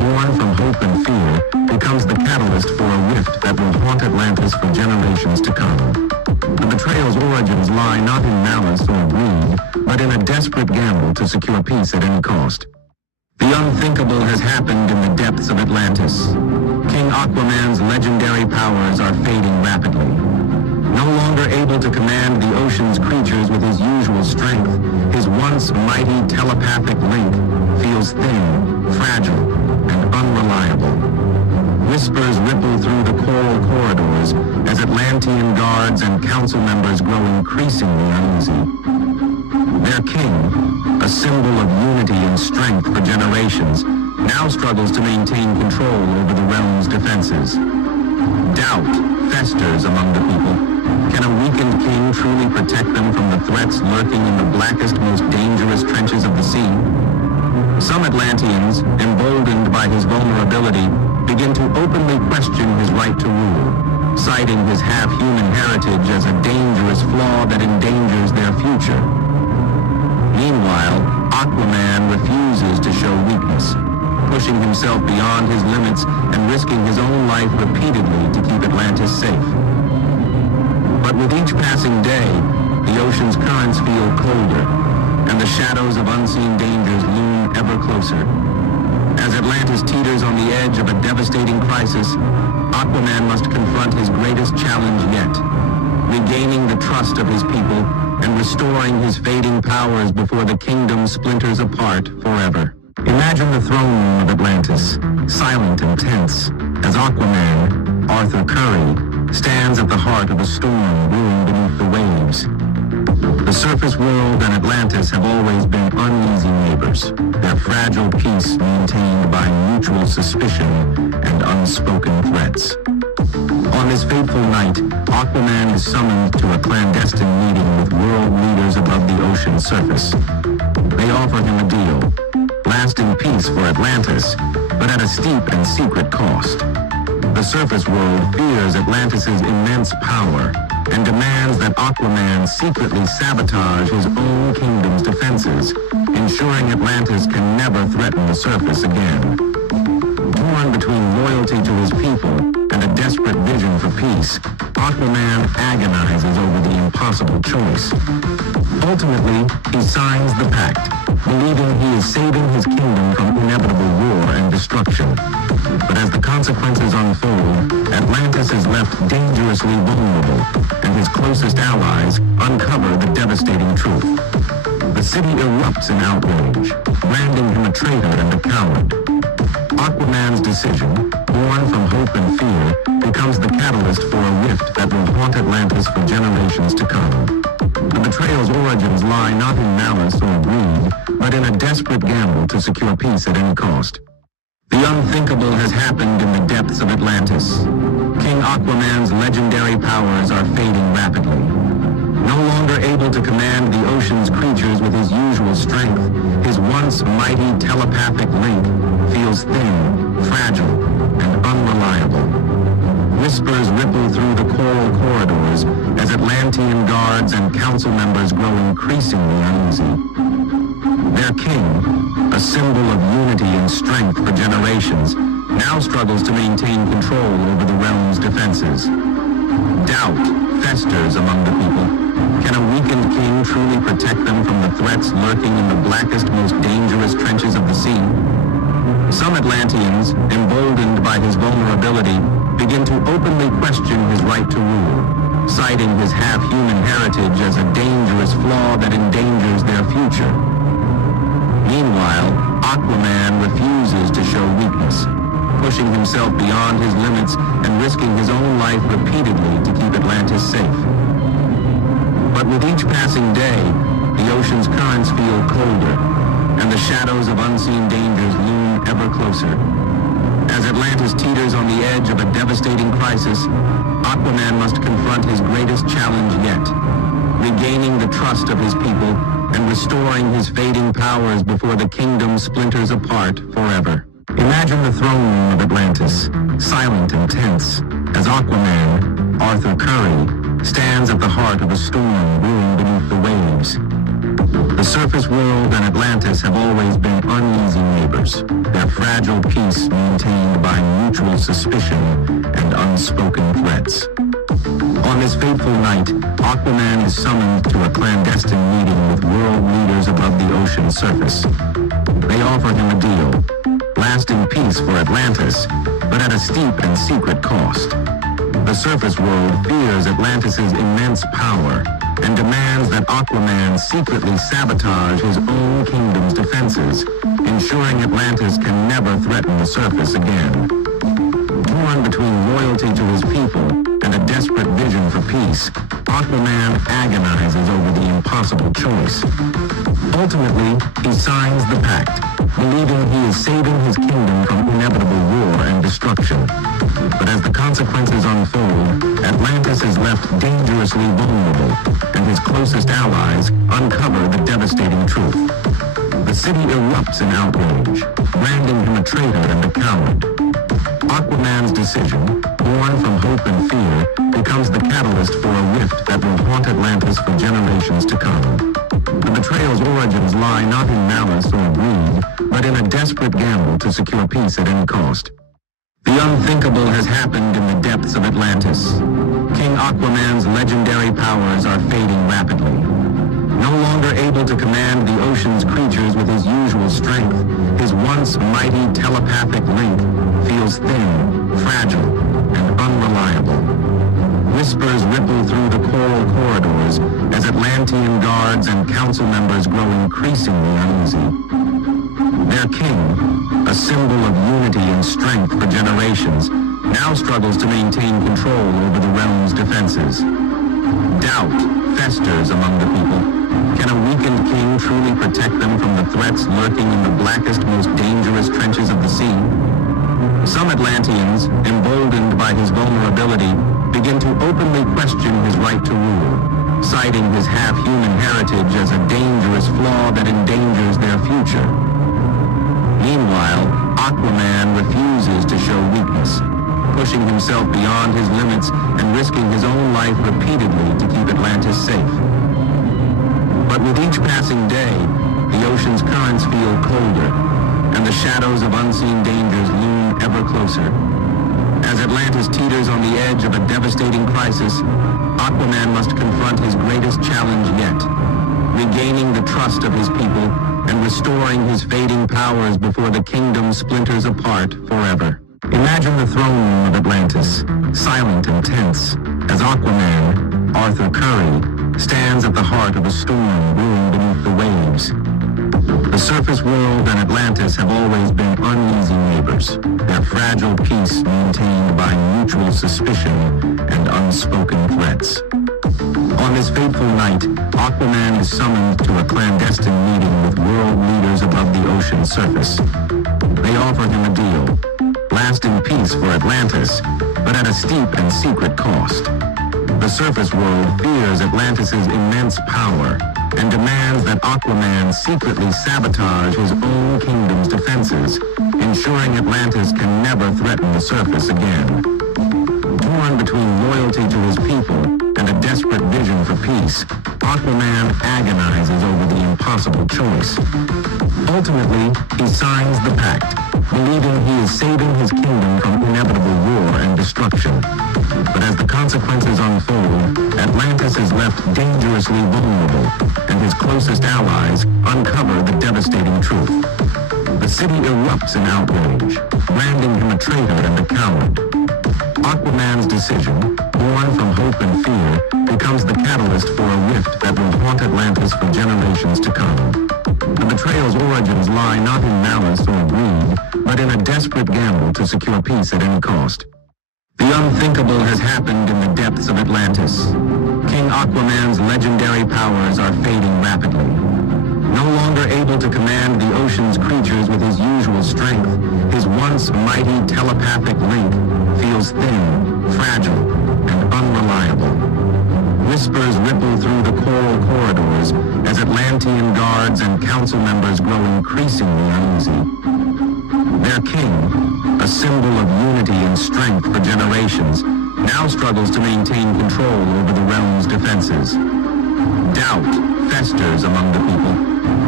born from hope and fear, becomes the catalyst for a rift that will haunt Atlantis for generations to come. The betrayal's origins lie not in malice or greed, but in a desperate gamble to secure peace at any cost. The unthinkable has happened in the depths of Atlantis. King Aquaman's legendary powers are fading rapidly. No longer able to command the ocean's creatures with his usual strength, his once mighty telepathic link feels thin, fragile, and unreliable. Whispers ripple through the coral corridors as Atlantean guards and council members grow increasingly uneasy. Their king, a symbol of unity and strength for generations, now struggles to maintain control over the realm's defenses. Doubt festers among the people. Can a weakened king truly protect them from the threats lurking in the blackest, most dangerous trenches of the sea? Some Atlanteans, emboldened by his vulnerability, begin to openly question his right to rule, citing his half-human heritage as a dangerous flaw that endangers their future. Meanwhile, Aquaman refuses to show weakness, pushing himself beyond his limits and risking his own life repeatedly to keep Atlantis safe. But with each passing day, the ocean's currents feel colder, and the shadows of unseen dangers loom ever closer. As Atlantis teeters on the edge of a devastating crisis, Aquaman must confront his greatest challenge yet, regaining the trust of his people and restoring his fading powers before the kingdom splinters apart forever. Imagine the throne room of Atlantis, silent and tense, as Aquaman, Arthur Curry, stands at the heart of a storm brewing beneath the waves. The surface world and Atlantis have always been uneasy neighbors, their fragile peace maintained by mutual suspicion and unspoken threats. On this fateful night, Aquaman is summoned to a clandestine meeting with world leaders above the ocean's surface. They offer him a deal, lasting peace for Atlantis, but at a steep and secret cost. The surface world fears Atlantis' immense power and demands that Aquaman secretly sabotage his own kingdom's defenses, ensuring Atlantis can never threaten the surface again. Torn between loyalty to his people and a desperate vision for peace, Aquaman agonizes over the impossible choice. Ultimately, he signs the pact, believing he is saving his kingdom from inevitable war and destruction. But as the consequences unfold, Atlantis is left dangerously vulnerable, and his closest allies uncover the devastating truth. The city erupts in outrage, branding him a traitor and a coward. Aquaman's decision, born from hope and fear, becomes the catalyst for a rift that will haunt Atlantis for generations to come. The betrayal's origins lie not in malice or greed, but in a desperate gamble to secure peace at any cost. The unthinkable has happened in the depths of Atlantis. King Aquaman's legendary powers are fading rapidly. No longer able to command the ocean's creatures with his usual strength, his once mighty telepathic link feels thin, fragile, and unreliable. Whispers ripple through the coral corridors as Atlantean guards and council members grow increasingly uneasy. Their king, a symbol of unity and strength for generations, now struggles to maintain control over the realm's defenses. Doubt festers among the people. Can a weakened king truly protect them from the threats lurking in the blackest, most dangerous trenches of the sea? Some Atlanteans, emboldened by his vulnerability, begin to openly question his right to rule, citing his half-human heritage as a dangerous flaw that endangers their future. Meanwhile, Aquaman refuses to show weakness, pushing himself beyond his limits and risking his own life repeatedly to keep Atlantis safe. But with each passing day, the ocean's currents feel colder, and the shadows of unseen dangers loom ever closer. As Atlantis teeters on the edge of a devastating crisis, Aquaman must confront his greatest challenge yet, regaining the trust of his people and restoring his fading powers before the kingdom splinters apart forever. Imagine the throne room of Atlantis, silent and tense, as Aquaman, Arthur Curry, stands at the heart of a storm brewing beneath the waves. The surface world and Atlantis have always been uneasy neighbors, their fragile peace maintained by mutual suspicion and unspoken threats. On this fateful night, Aquaman is summoned to a clandestine meeting with world leaders above the ocean's surface. They offer him a deal, lasting peace for Atlantis, but at a steep and secret cost. The surface world fears Atlantis' immense power and demands that Aquaman secretly sabotage his own kingdom's defenses, ensuring Atlantis can never threaten the surface again. Torn between loyalty to his people and a desperate vision for peace, Aquaman agonizes over the impossible choice. Ultimately, he signs the pact, believing he is saving his kingdom from inevitable war and destruction. But as the consequences unfold, Atlantis is left dangerously vulnerable, and his closest allies uncover the devastating truth. The city erupts in outrage, branding him a traitor and a coward. Aquaman's decision, born from hope and fear, becomes the catalyst for a rift that will haunt Atlantis for generations to come. The betrayal's origins lie not in malice or greed, but in a desperate gamble to secure peace at any cost. The unthinkable has happened in the depths of Atlantis. King Aquaman's legendary powers are fading rapidly. No longer able to command the ocean's creatures with his usual strength, his once mighty telepathic link feels thin, fragile, and unreliable. Whispers ripple through the coral corridors as Atlantean guards and council members grow increasingly uneasy. Their king, a symbol of unity and strength for generations, now struggles to maintain control over the realm's defenses. Doubt festers among the people. Can a weakened king truly protect them from the threats lurking in the blackest, most dangerous trenches of the sea? Some Atlanteans, emboldened by his vulnerability, begin to openly question his right to rule, citing his half-human heritage as a dangerous flaw that endangers their future. Meanwhile, Aquaman refuses to show weakness, pushing himself beyond his limits and risking his own life repeatedly to keep Atlantis safe. But with each passing day, the ocean's currents feel colder, and the shadows of unseen dangers loom ever closer. As Atlantis teeters on the edge of a devastating crisis, Aquaman must confront his greatest challenge yet, regaining the trust of his people and restoring his fading powers before the kingdom splinters apart forever. Imagine the throne room of Atlantis, silent and tense, as Aquaman, Arthur Curry, stands at the heart of a storm brewing beneath the waves. The surface world and Atlantis have always been uneasy neighbors, their fragile peace maintained by mutual suspicion and unspoken threats. On this fateful night, Aquaman is summoned to a clandestine meeting with world leaders above the ocean's surface. They offer him a deal, lasting peace for Atlantis, but at a steep and secret cost. The surface world fears Atlantis' immense power and demands that Aquaman secretly sabotage his own kingdom's defenses, ensuring Atlantis can never threaten the surface again. Torn between loyalty to his people and a desperate vision for peace, Aquaman agonizes over the impossible choice. Ultimately, he signs the pact, believing he is saving his kingdom from inevitable war and destruction. But as the consequences unfold, Atlantis is left dangerously vulnerable, and his closest allies uncover the devastating truth. The city erupts in outrage, branding him a traitor and a coward. Aquaman's decision, born from hope and fear, becomes the catalyst for a rift that will haunt Atlantis for generations to come. The betrayal's origins lie not in malice or greed, but in a desperate gamble to secure peace at any cost. The unthinkable has happened in the depths of Atlantis. King Aquaman's legendary powers are fading rapidly. No longer able to command the ocean's creatures with his usual strength, his once mighty telepathic link feels thin, fragile, and unreliable. Whispers ripple through the coral corridors as Atlantean guards and council members grow increasingly uneasy. Their king, a symbol of unity and strength for generations, now struggles to maintain control over the realm's defenses. Doubt festers among the people.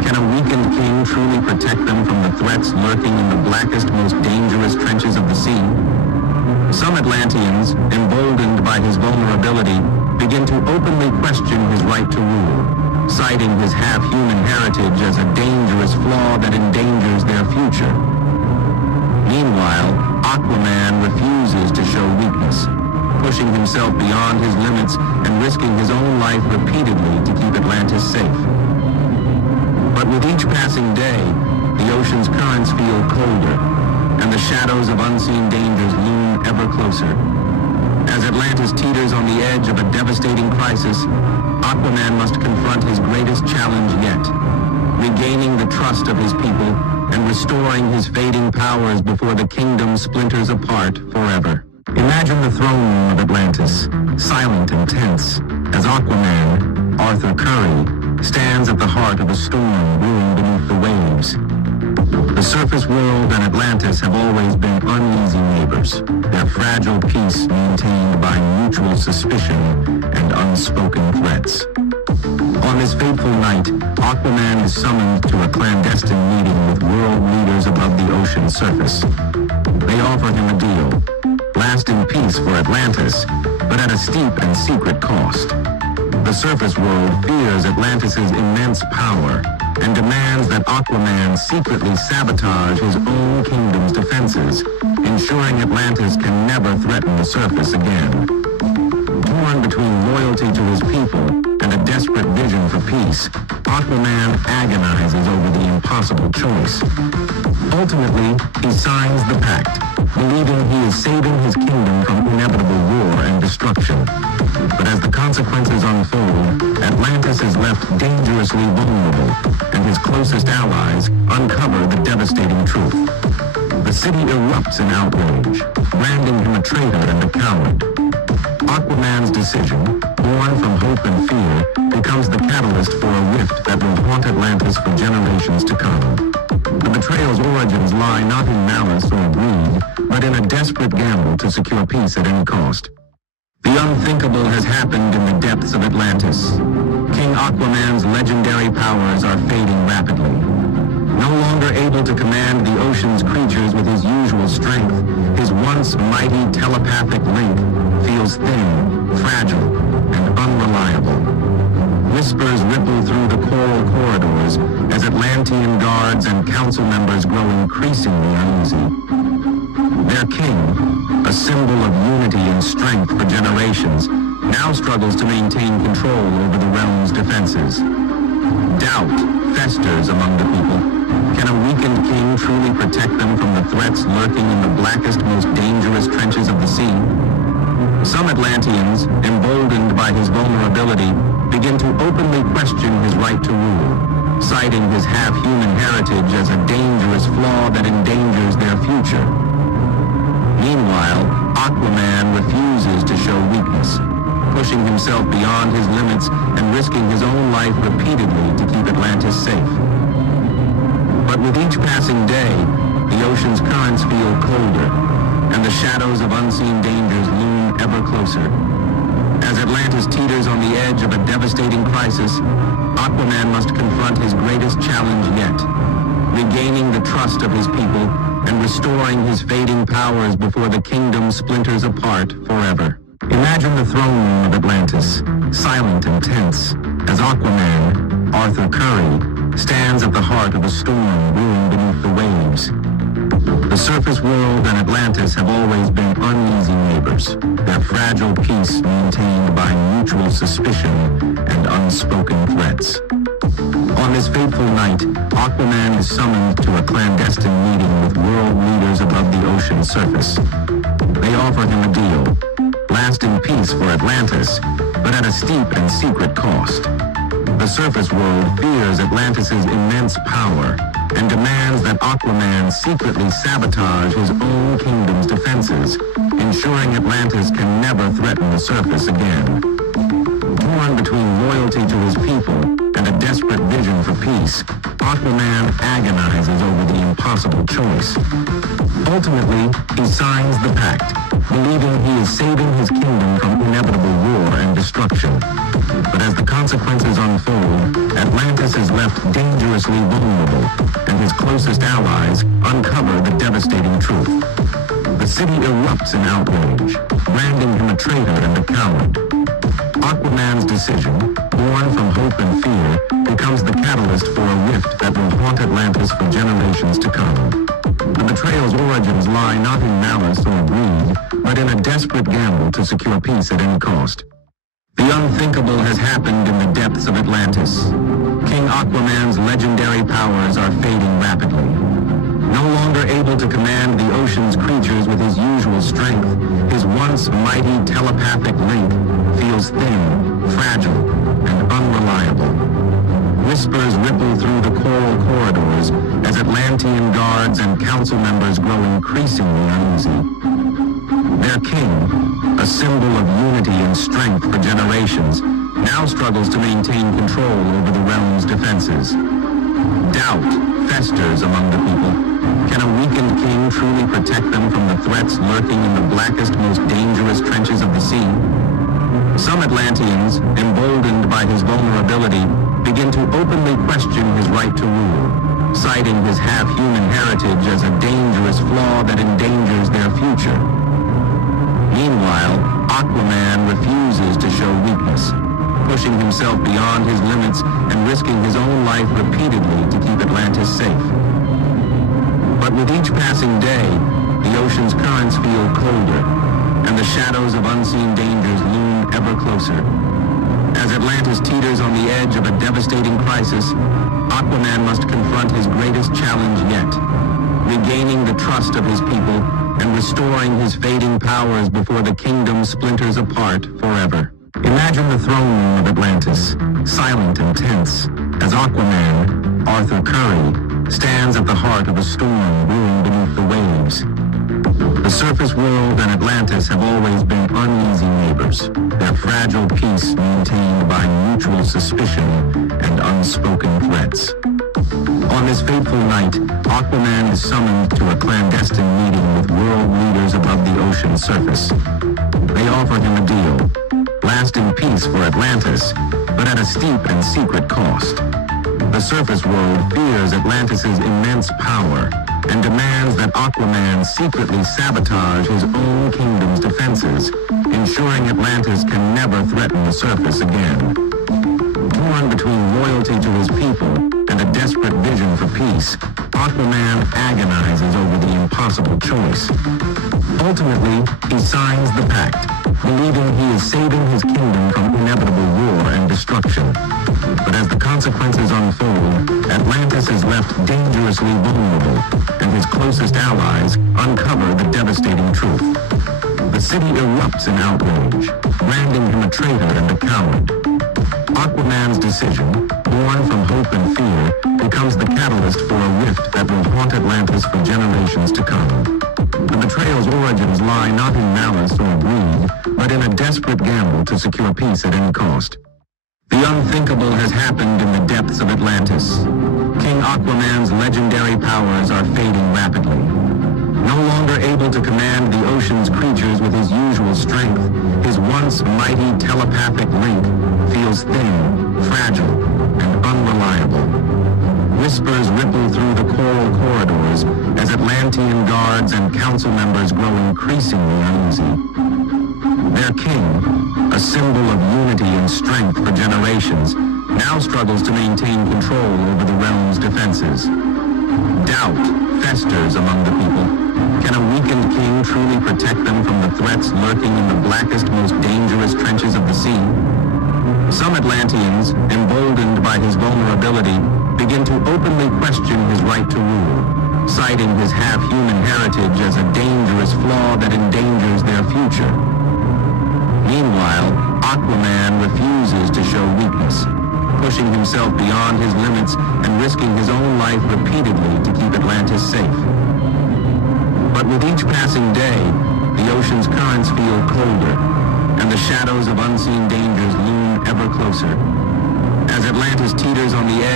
Can a weakened king truly protect them from the threats lurking in the blackest, most dangerous trenches of the sea? Some Atlanteans, emboldened by his vulnerability, begin to openly question his right to rule, citing his half-human heritage as a dangerous flaw that endangers their future. Meanwhile, Aquaman refuses to show weakness, pushing himself beyond his limits and risking his own life repeatedly to keep Atlantis safe. But with each passing day, the ocean's currents feel colder, and the shadows of unseen dangers loom ever closer. As Atlantis teeters on the edge of a devastating crisis, Aquaman must confront his greatest challenge yet, regaining the trust of his people and restoring his fading powers before the kingdom splinters apart forever. Imagine the throne room of Atlantis, silent and tense, as Aquaman, Arthur Curry, stands at the heart of a storm brewing beneath the waves. The surface world and Atlantis have always been uneasy neighbors, their fragile peace maintained by mutual suspicion and unspoken threats. On this fateful night, Aquaman is summoned to a clandestine meeting with world leaders above the ocean's surface. They offer him a deal, lasting peace for Atlantis, but at a steep and secret cost. The surface world fears Atlantis' immense power and demands that Aquaman secretly sabotage his own kingdom's defenses, ensuring Atlantis can never threaten the surface again. Torn between loyalty to his people and a desperate vision for peace, Aquaman agonizes over the impossible choice. Ultimately, he signs the pact, believing he is saving his kingdom from inevitable war and destruction. But as the consequences unfold, Atlantis is left dangerously vulnerable, and his closest allies uncover the devastating truth. The city erupts in outrage, branding him a traitor and a coward. Aquaman's decision, born from hope and fear, becomes the catalyst for a rift that will haunt Atlantis for generations to come. The betrayal's origins lie not in malice or greed, but in a desperate gamble to secure peace at any cost. The unthinkable has happened in the depths of Atlantis. King Aquaman's legendary powers are fading rapidly. No longer able to command the ocean's creatures with his usual strength, his once mighty telepathic link feels thin, fragile, and unreliable. Whispers ripple through the coral corridors as Atlantean guards and council members grow increasingly uneasy. Their king, a symbol of unity and strength for generations, now struggles to maintain control over the realm's defenses. Doubt festers among the people. Can a weakened king truly protect them from the threats lurking in the blackest, most dangerous trenches of the sea? Some Atlanteans, emboldened by his vulnerability, begin to openly question his right to rule, citing his half-human heritage as a dangerous flaw that endangers their future. Meanwhile, Aquaman refuses to show weakness, pushing himself beyond his limits and risking his own life repeatedly to keep Atlantis safe. But with each passing day, the ocean's currents feel colder, and the shadows of unseen dangers loom ever closer. As Atlantis teeters on the edge of a devastating crisis, Aquaman must confront his greatest challenge yet, regaining the trust of his people and restoring his fading powers before the kingdom splinters apart forever. Imagine the throne room of Atlantis, silent and tense, as Aquaman, Arthur Curry, stands at the heart of a storm brewing beneath the waves. The surface world and Atlantis have always been uneasy neighbors, their fragile peace maintained by mutual suspicion and unspoken threats. On this fateful night, Aquaman is summoned to a clandestine meeting with world leaders above the ocean's surface. They offer him a deal, lasting peace for Atlantis, but at a steep and secret cost. The surface world fears Atlantis' immense power and demands that Aquaman secretly sabotage his own kingdom's defenses, ensuring Atlantis can never threaten the surface again. Torn between loyalty to his people and a desperate vision for peace, peace, Aquaman agonizes over the impossible choice. Ultimately, he signs the pact, believing he is saving his kingdom from inevitable war and destruction. But as the consequences unfold, Atlantis is left dangerously vulnerable, and his closest allies uncover the devastating truth. The city erupts in outrage, branding him a traitor and a coward. Aquaman's decision, born from hope and fear, becomes the catalyst for a rift that will haunt Atlantis for generations to come. The betrayal's origins lie not in malice or greed, but in a desperate gamble to secure peace at any cost. The unthinkable has happened in the depths of Atlantis. King Aquaman's legendary powers are fading rapidly. No longer able to command the ocean's creatures with his usual strength, his once mighty telepathic link feels thin, fragile, and unreliable. Whispers ripple through the coral corridors as Atlantean guards and council members grow increasingly uneasy. Their king, a symbol of unity and strength for generations, now struggles to maintain control over the realm's defenses. Doubt festers among the people. Can a weakened king truly protect them from the threats lurking in the blackest, most dangerous trenches of the sea? Some Atlanteans, emboldened by his vulnerability, begin to openly question his right to rule, citing his half-human heritage as a dangerous flaw that endangers their future. Meanwhile, Aquaman refuses to show weakness, pushing himself beyond his limits and risking his own life repeatedly to keep Atlantis safe. But with each passing day, the ocean's currents feel colder, and the shadows of unseen dangers loom ever closer. As Atlantis teeters on the edge of a devastating crisis, Aquaman must confront his greatest challenge yet, regaining the trust of his people and restoring his fading powers before the kingdom splinters apart forever. Imagine the throne room of Atlantis, silent and tense, as Aquaman, Arthur Curry, stands at the heart of a storm brewing beneath the waves. The surface world and Atlantis have always been uneasy neighbors, their fragile peace maintained by mutual suspicion and unspoken threats. On this fateful night, Aquaman is summoned to a clandestine meeting with world leaders above the ocean's surface. They offer him a deal, lasting peace for Atlantis, but at a steep and secret cost. The surface world fears Atlantis' immense power and demands that Aquaman secretly sabotage his own kingdom's defenses, ensuring Atlantis can never threaten the surface again. Torn between loyalty to his people and a desperate vision for peace, Aquaman agonizes over the impossible choice. Ultimately, he signs the pact, believing he is saving his kingdom from inevitable war and destruction. But as the consequences unfold, Atlantis is left dangerously vulnerable, and his closest allies uncover the devastating truth. The city erupts in outrage, branding him a traitor and a coward. Aquaman's decision, born from hope and fear, becomes the catalyst for a rift that will haunt Atlantis for generations to come. The betrayal's origins lie not in malice or greed, but in a desperate gamble to secure peace at any cost. The unthinkable has happened in the depths of Atlantis. King Aquaman's legendary powers are fading rapidly. No longer able to command the ocean's creatures with his usual strength, his once mighty telepathic link feels thin, fragile, and unreliable. Whispers ripple through the coral corridors as Atlantean guards and council members grow increasingly uneasy. Their king, a symbol of unity and strength for generations, now struggles to maintain control over the realm's defenses. Doubt festers among the people. Can a weakened king truly protect them from the threats lurking in the blackest, most dangerous trenches of the sea? Some Atlanteans, emboldened by his vulnerability, begin to openly question his right to rule, citing his half-human heritage as a dangerous flaw that endangers their future. Meanwhile, Aquaman refuses to show weakness, pushing himself beyond his limits and risking his own life repeatedly to keep Atlantis safe. But with each passing day, the ocean's currents feel colder, and the shadows of unseen dangers loom ever closer. As Atlantis teeters on the edge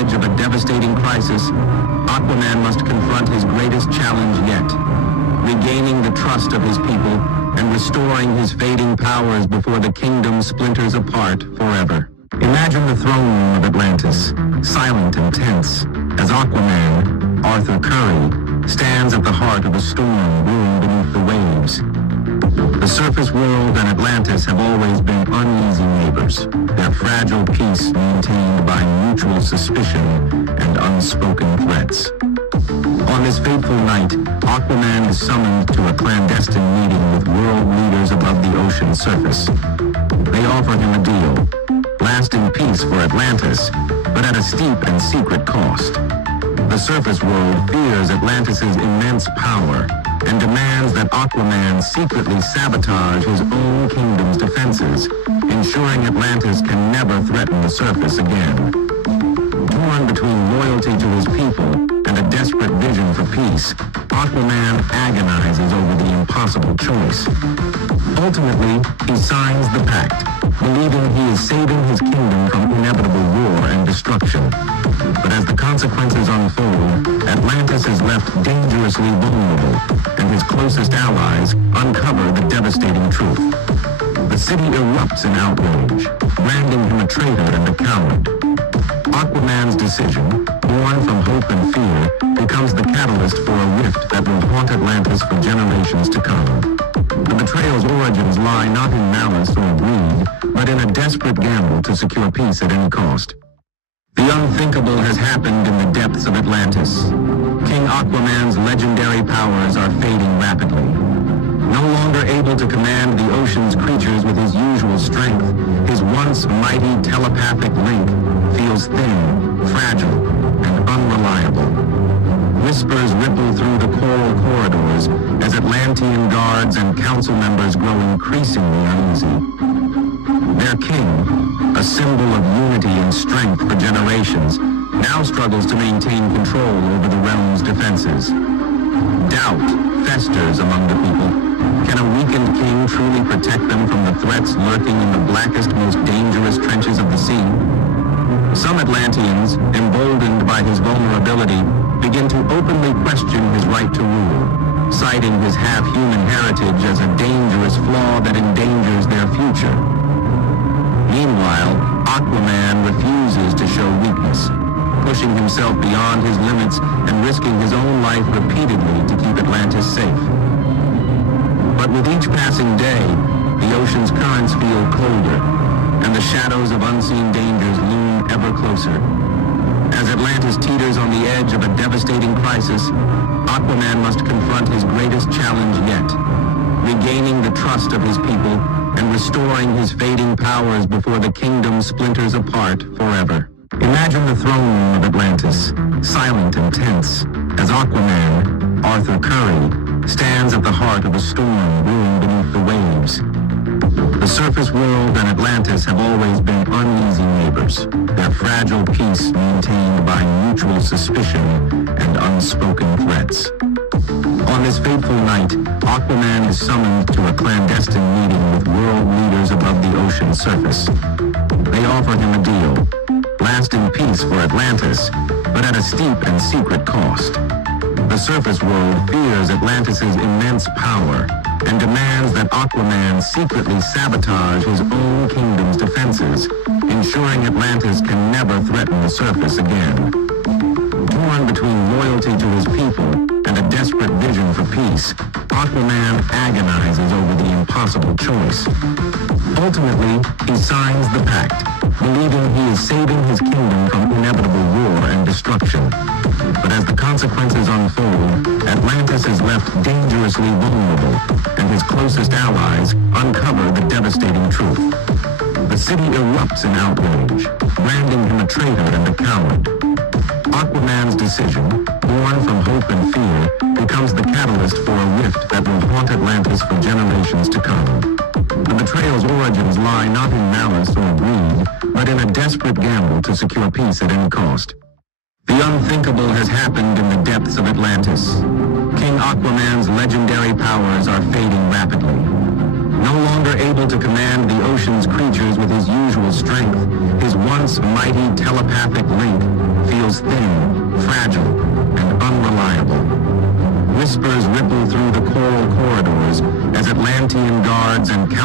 edge of a devastating crisis, Aquaman must confront his greatest challenge yet, regaining the trust of his people and restoring his fading powers before the kingdom splinters apart forever. Imagine the throne room of Atlantis, silent and tense, as Aquaman, Arthur Curry, stands at the heart of a storm brewing beneath the waves. The surface world and Atlantis have always been uneasy neighbors, their fragile peace maintained by mutual suspicion and unspoken threats. On this fateful night, Aquaman is summoned to a clandestine meeting with world leaders above the ocean's surface. They offer him a deal, lasting peace for Atlantis, but at a steep and secret cost. The surface world fears Atlantis' immense power and demands that Aquaman secretly sabotage his own kingdom's defenses, ensuring Atlantis can never threaten the surface again. Torn between loyalty to his people and a desperate vision for peace, Aquaman agonizes over the impossible choice. Ultimately, he signs the pact, believing he is saving his kingdom from inevitable war and destruction. But as the consequences unfold, Atlantis is left dangerously vulnerable, and his closest allies uncover the devastating truth. The city erupts in outrage, branding him a traitor and a coward. Aquaman's decision, born from hope and fear, becomes the catalyst for a rift that will haunt Atlantis for generations to come. The betrayal's origins lie not in malice or greed, but in a desperate gamble to secure peace at any cost. The unthinkable has happened in the depths of Atlantis. King Aquaman's legendary powers are fading rapidly. No longer able to command the ocean's creatures with his usual strength, his once mighty telepathic link feels thin, fragile, and unreliable. Whispers ripple through the coral corridors as Atlantean guards and council members grow increasingly uneasy. Their king, a symbol of unity and strength for generations, now struggles to maintain control over the realm's defenses. Doubt festers among the people. Can a weakened king truly protect them from the threats lurking in the blackest, most dangerous trenches of the sea? Some Atlanteans, emboldened by his vulnerability, begin to openly question his right to rule, citing his half-human heritage as a dangerous flaw that endangers their future. Meanwhile, Aquaman refuses to show weakness, pushing himself beyond his limits and risking his own life repeatedly to keep Atlantis safe. But with each passing day, the ocean's currents feel colder, and the shadows of unseen dangers loom ever closer. As Atlantis teeters on the edge of a devastating crisis, Aquaman must confront his greatest challenge yet, regaining the trust of his people and restoring his fading powers before the kingdom splinters apart forever. Imagine the throne room of Atlantis, silent and tense, as Aquaman, Arthur Curry, stands at the heart of a storm brewing beneath the waves. The surface world and Atlantis have always been uneasy neighbors, their fragile peace maintained by mutual suspicion and unspoken threats. On this fateful night, Aquaman is summoned to a clandestine meeting with world leaders above the ocean's surface. They offer him a deal, lasting peace for Atlantis, but at a steep and secret cost. The surface world fears Atlantis' immense power and demands that Aquaman secretly sabotage his own kingdom's defenses, ensuring Atlantis can never threaten the surface again. Torn between loyalty to his people and a desperate vision for peace, Aquaman agonizes over the impossible choice. Ultimately, he signs the pact, believing he is saving his kingdom from inevitable war and destruction. But as the consequences unfold, Atlantis is left dangerously vulnerable, and his closest allies uncover the devastating truth. The city erupts in outrage, branding him a traitor and a coward. Aquaman's decision, born from hope and fear, becomes the catalyst for a rift that will haunt Atlantis for generations to come. The betrayal's origins lie not in malice or greed, but in a desperate gamble to secure peace at any cost. The unthinkable has happened in the depths of Atlantis. King Aquaman's legendary powers are fading rapidly. No longer able to command the ocean's creatures with his usual strength, his once mighty telepathic link feels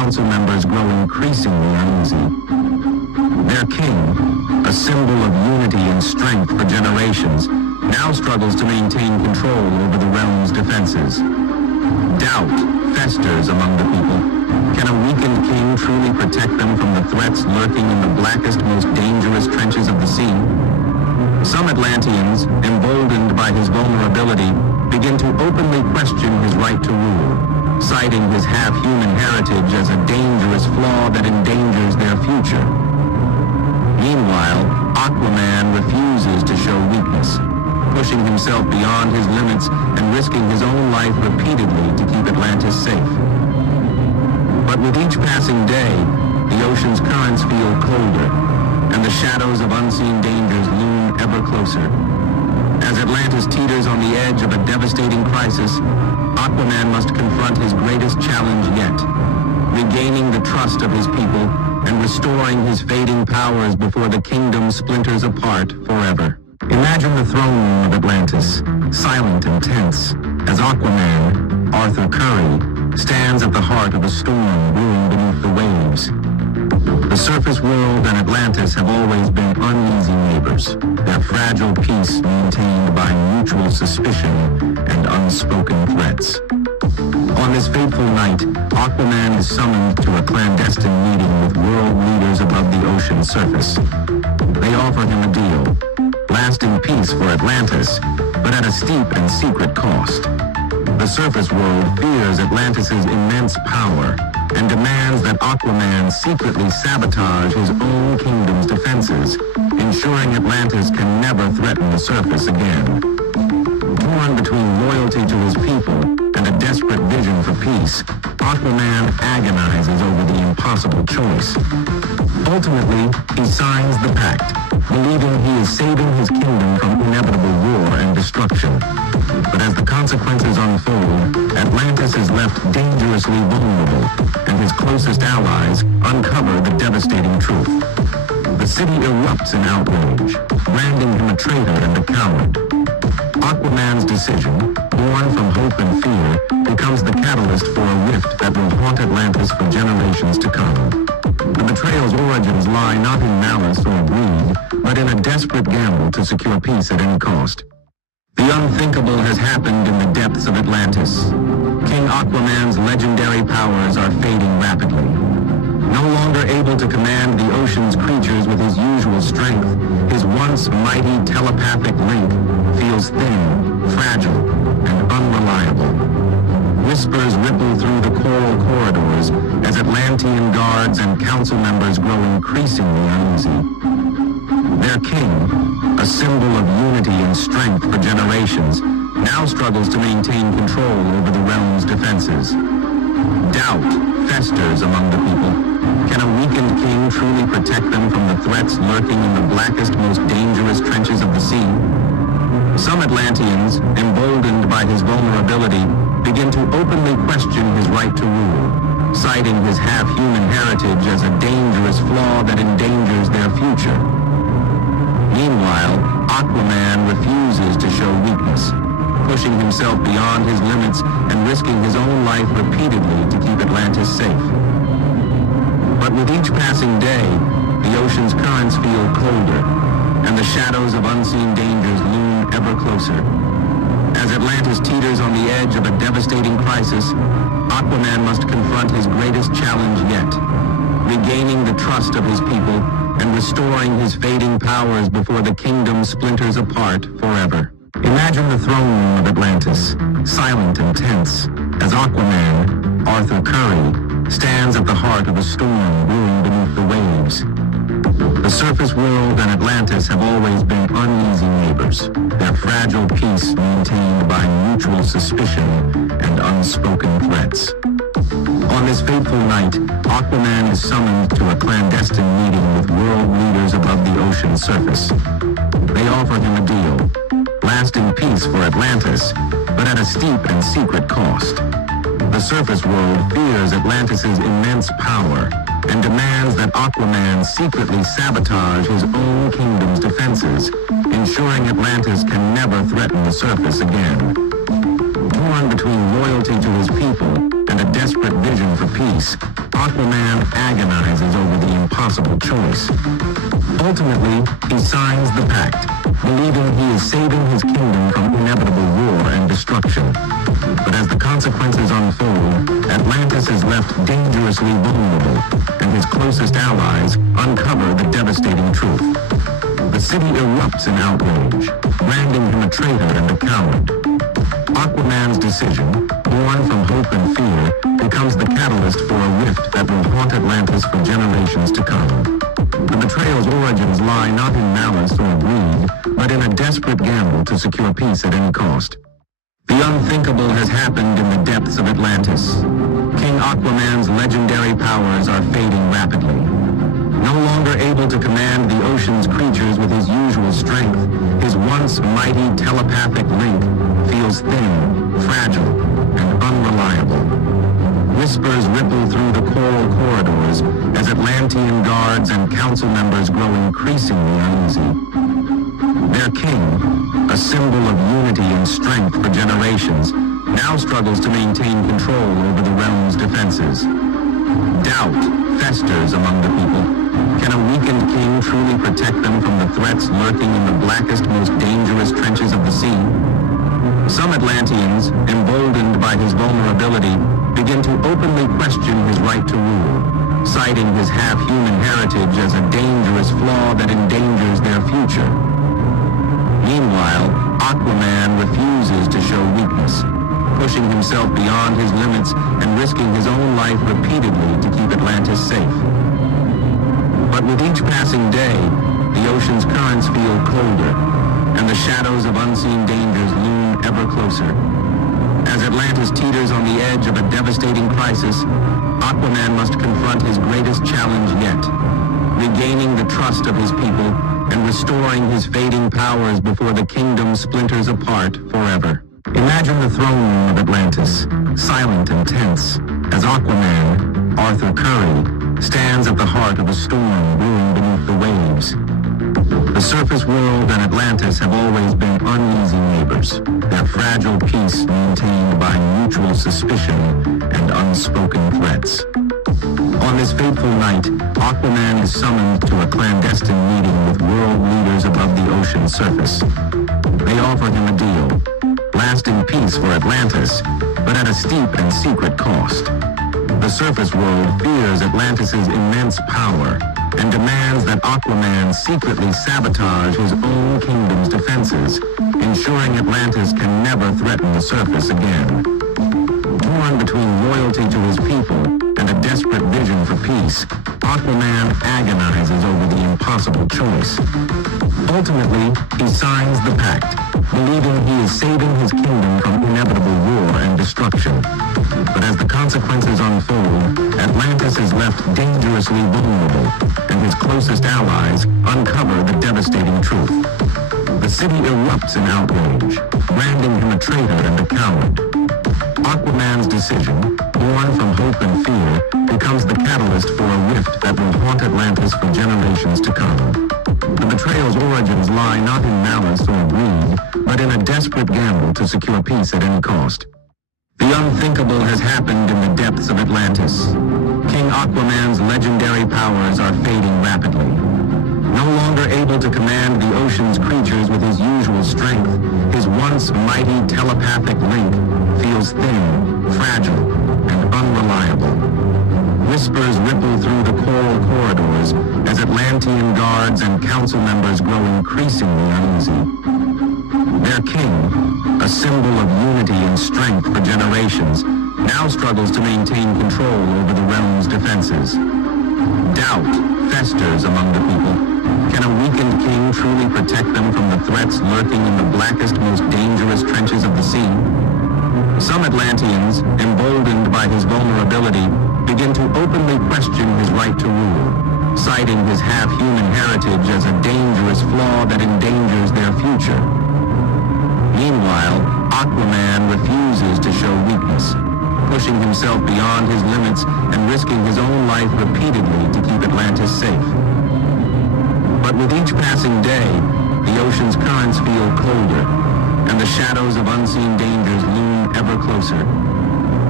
council members grow increasingly uneasy. Their king, a symbol of unity and strength for generations, now struggles to maintain control over the realm's defenses. Doubt festers among the people. Can a weakened king truly protect them from the threats lurking in the blackest, most dangerous trenches of the sea? Some Atlanteans, emboldened by his vulnerability, begin to openly question his right to rule, citing his half-human heritage as a dangerous flaw that endangers their future. Meanwhile, Aquaman refuses to show weakness, pushing himself beyond his limits and risking his own life repeatedly to keep Atlantis safe. But with each passing day, the ocean's currents feel colder, and the shadows of unseen dangers loom ever closer. As Atlantis teeters on the edge of a devastating crisis, Aquaman must confront his greatest challenge yet, regaining the trust of his people and restoring his fading powers before the kingdom splinters apart forever. Imagine the throne room of Atlantis, silent and tense, as Aquaman, Arthur Curry, stands at the heart of a storm brewing beneath the waves. The surface world and Atlantis have always been uneasy neighbors, their fragile peace maintained by mutual suspicion and unspoken threats. On this fateful night, Aquaman is summoned to a clandestine meeting with world leaders above the ocean's surface. They offer him a deal, lasting peace for Atlantis, but at a steep and secret cost. The surface world fears Atlantis' immense power and demands that Aquaman secretly sabotage his own kingdom's defenses, ensuring Atlantis can never threaten the surface again. Torn between loyalty to his people and a desperate vision for peace, Aquaman agonizes over the impossible choice. Ultimately, he signs the pact, believing he is saving his kingdom from inevitable war and destruction. But as the consequences unfold, Atlantis is left dangerously vulnerable, and his closest allies uncover the devastating truth. The city erupts in outrage, branding him a traitor and a coward. Aquaman's decision, born from hope and fear, becomes the catalyst for a rift that will haunt Atlantis for generations to come. The betrayal's origins lie not in malice or greed, but in a desperate gamble to secure peace at any cost. The unthinkable has happened in the depths of Atlantis. King Aquaman's legendary powers are fading rapidly. No longer able to command the ocean's creatures with his usual strength, his once mighty telepathic link feels thin, fragile, and unreliable. Whispers ripple through the coral corridors as Atlantean guards and council members grow increasingly uneasy. Their king, a symbol of unity and strength for generations, now struggles to maintain control over the realm's defenses. Doubt festers among the people. Can a weakened king truly protect them from the threats lurking in the blackest, most dangerous trenches of the sea? Some Atlanteans, emboldened by his vulnerability, begin to openly question his right to rule, citing his half-human heritage as a dangerous flaw that endangers their future. Meanwhile, Aquaman refuses to show weakness, pushing himself beyond his limits and risking his own life repeatedly to keep Atlantis safe. But with each passing day, the ocean's currents feel colder, and the shadows of unseen dangers loom ever closer. As Atlantis teeters on the edge of a devastating crisis, Aquaman must confront his greatest challenge yet, regaining the trust of his people and restoring his fading powers before the kingdom splinters apart forever. Imagine the throne room of Atlantis, silent and tense, as Aquaman, Arthur Curry, stands at the heart of a storm brewing beneath the waves. The surface world and Atlantis have always been uneasy neighbors, their fragile peace maintained by mutual suspicion and unspoken threats. On this fateful night, Aquaman is summoned to a clandestine meeting with world leaders above the ocean's surface. They offer him a deal, lasting peace for Atlantis, but at a steep and secret cost. The surface world fears Atlantis' immense power and demands that Aquaman secretly sabotage his own kingdom's defenses, ensuring Atlantis can never threaten the surface again. Torn between loyalty to his people and a desperate vision for peace, Aquaman agonizes over the impossible choice. Ultimately, he signs the pact, believing he is saving his kingdom from inevitable war and destruction. But as the consequences unfold, Atlantis is left dangerously vulnerable, and his closest allies uncover the devastating truth. The city erupts in outrage, branding him a traitor and a coward. Aquaman's decision, born from hope and fear, becomes the catalyst for a rift that will haunt Atlantis for generations to come. The betrayal's origins lie not in malice or greed, but in a desperate gamble to secure peace at any cost. The unthinkable has happened in the depths of Atlantis. King Aquaman's legendary powers are fading rapidly. No longer able to command the ocean's creatures with his usual strength, his once mighty telepathic link feels thin, fragile, and unreliable. Whispers ripple through the coral corridors as Atlantean guards and council members grow increasingly uneasy. Their king, a symbol of unity and strength for generations, now struggles to maintain control over the realm's defenses. Doubt festers among the people. Can a weakened king truly protect them from the threats lurking in the blackest, most dangerous trenches of the sea? Some Atlanteans, emboldened by his vulnerability, begin to openly question his right to rule, citing his half-human heritage as a dangerous flaw that endangers their future. Meanwhile, Aquaman refuses to show weakness, pushing himself beyond his limits and risking his own life repeatedly to keep Atlantis safe. But with each passing day, the ocean's currents feel colder, and the shadows of unseen dangers loom ever closer. As Atlantis teeters on the edge of a devastating crisis, Aquaman must confront his greatest challenge yet, regaining the trust of his people and restoring his fading powers before the kingdom splinters apart forever. Imagine the throne room of Atlantis, silent and tense, as Aquaman, Arthur Curry, stands at the heart of a storm brewing beneath the waves. The surface world and Atlantis have always been uneasy neighbors, their fragile peace maintained by mutual suspicion and unspoken threats. On this fateful night, Aquaman is summoned to a clandestine meeting with world leaders above the ocean's surface. They offer him a deal, lasting peace for Atlantis, but at a steep and secret cost. The surface world fears Atlantis' immense power and demands that Aquaman secretly sabotage his own kingdom's defenses, ensuring Atlantis can never threaten the surface again. Torn between loyalty to his people and a desperate vision for peace, Aquaman agonizes over the impossible choice. Ultimately, he signs the pact, believing he is saving his kingdom from inevitable war and destruction. But as the consequences unfold, Atlantis is left dangerously vulnerable, and his closest allies uncover the devastating truth. The city erupts in outrage, branding him a traitor and a coward. Aquaman's decision, born from hope and fear, becomes the catalyst for a rift that will haunt Atlantis for generations to come. The betrayal's origins lie not in malice or greed, but in a desperate gamble to secure peace at any cost. The unthinkable has happened in the depths of Atlantis. King Aquaman's legendary powers are fading rapidly. No longer able to command the ocean's creatures with his usual strength, his once mighty telepathic link feels thin, fragile, and unreliable. Whispers ripple through the coral corridors as Atlantean guards and council members grow increasingly uneasy. Their king, a symbol of unity and strength for generations, now struggles to maintain control over the realm's defenses. Doubt festers among the people. Can a weakened king truly protect them from the threats lurking in the blackest, most dangerous trenches of the sea? Some Atlanteans, emboldened by his vulnerability, begin to openly question his right to rule, citing his half-human heritage as a dangerous flaw that endangers their future. Meanwhile, Aquaman refuses to show weakness, pushing himself beyond his limits and risking his own life repeatedly to keep Atlantis safe. But with each passing day, the ocean's currents feel colder, and the shadows of unseen dangers loom ever closer.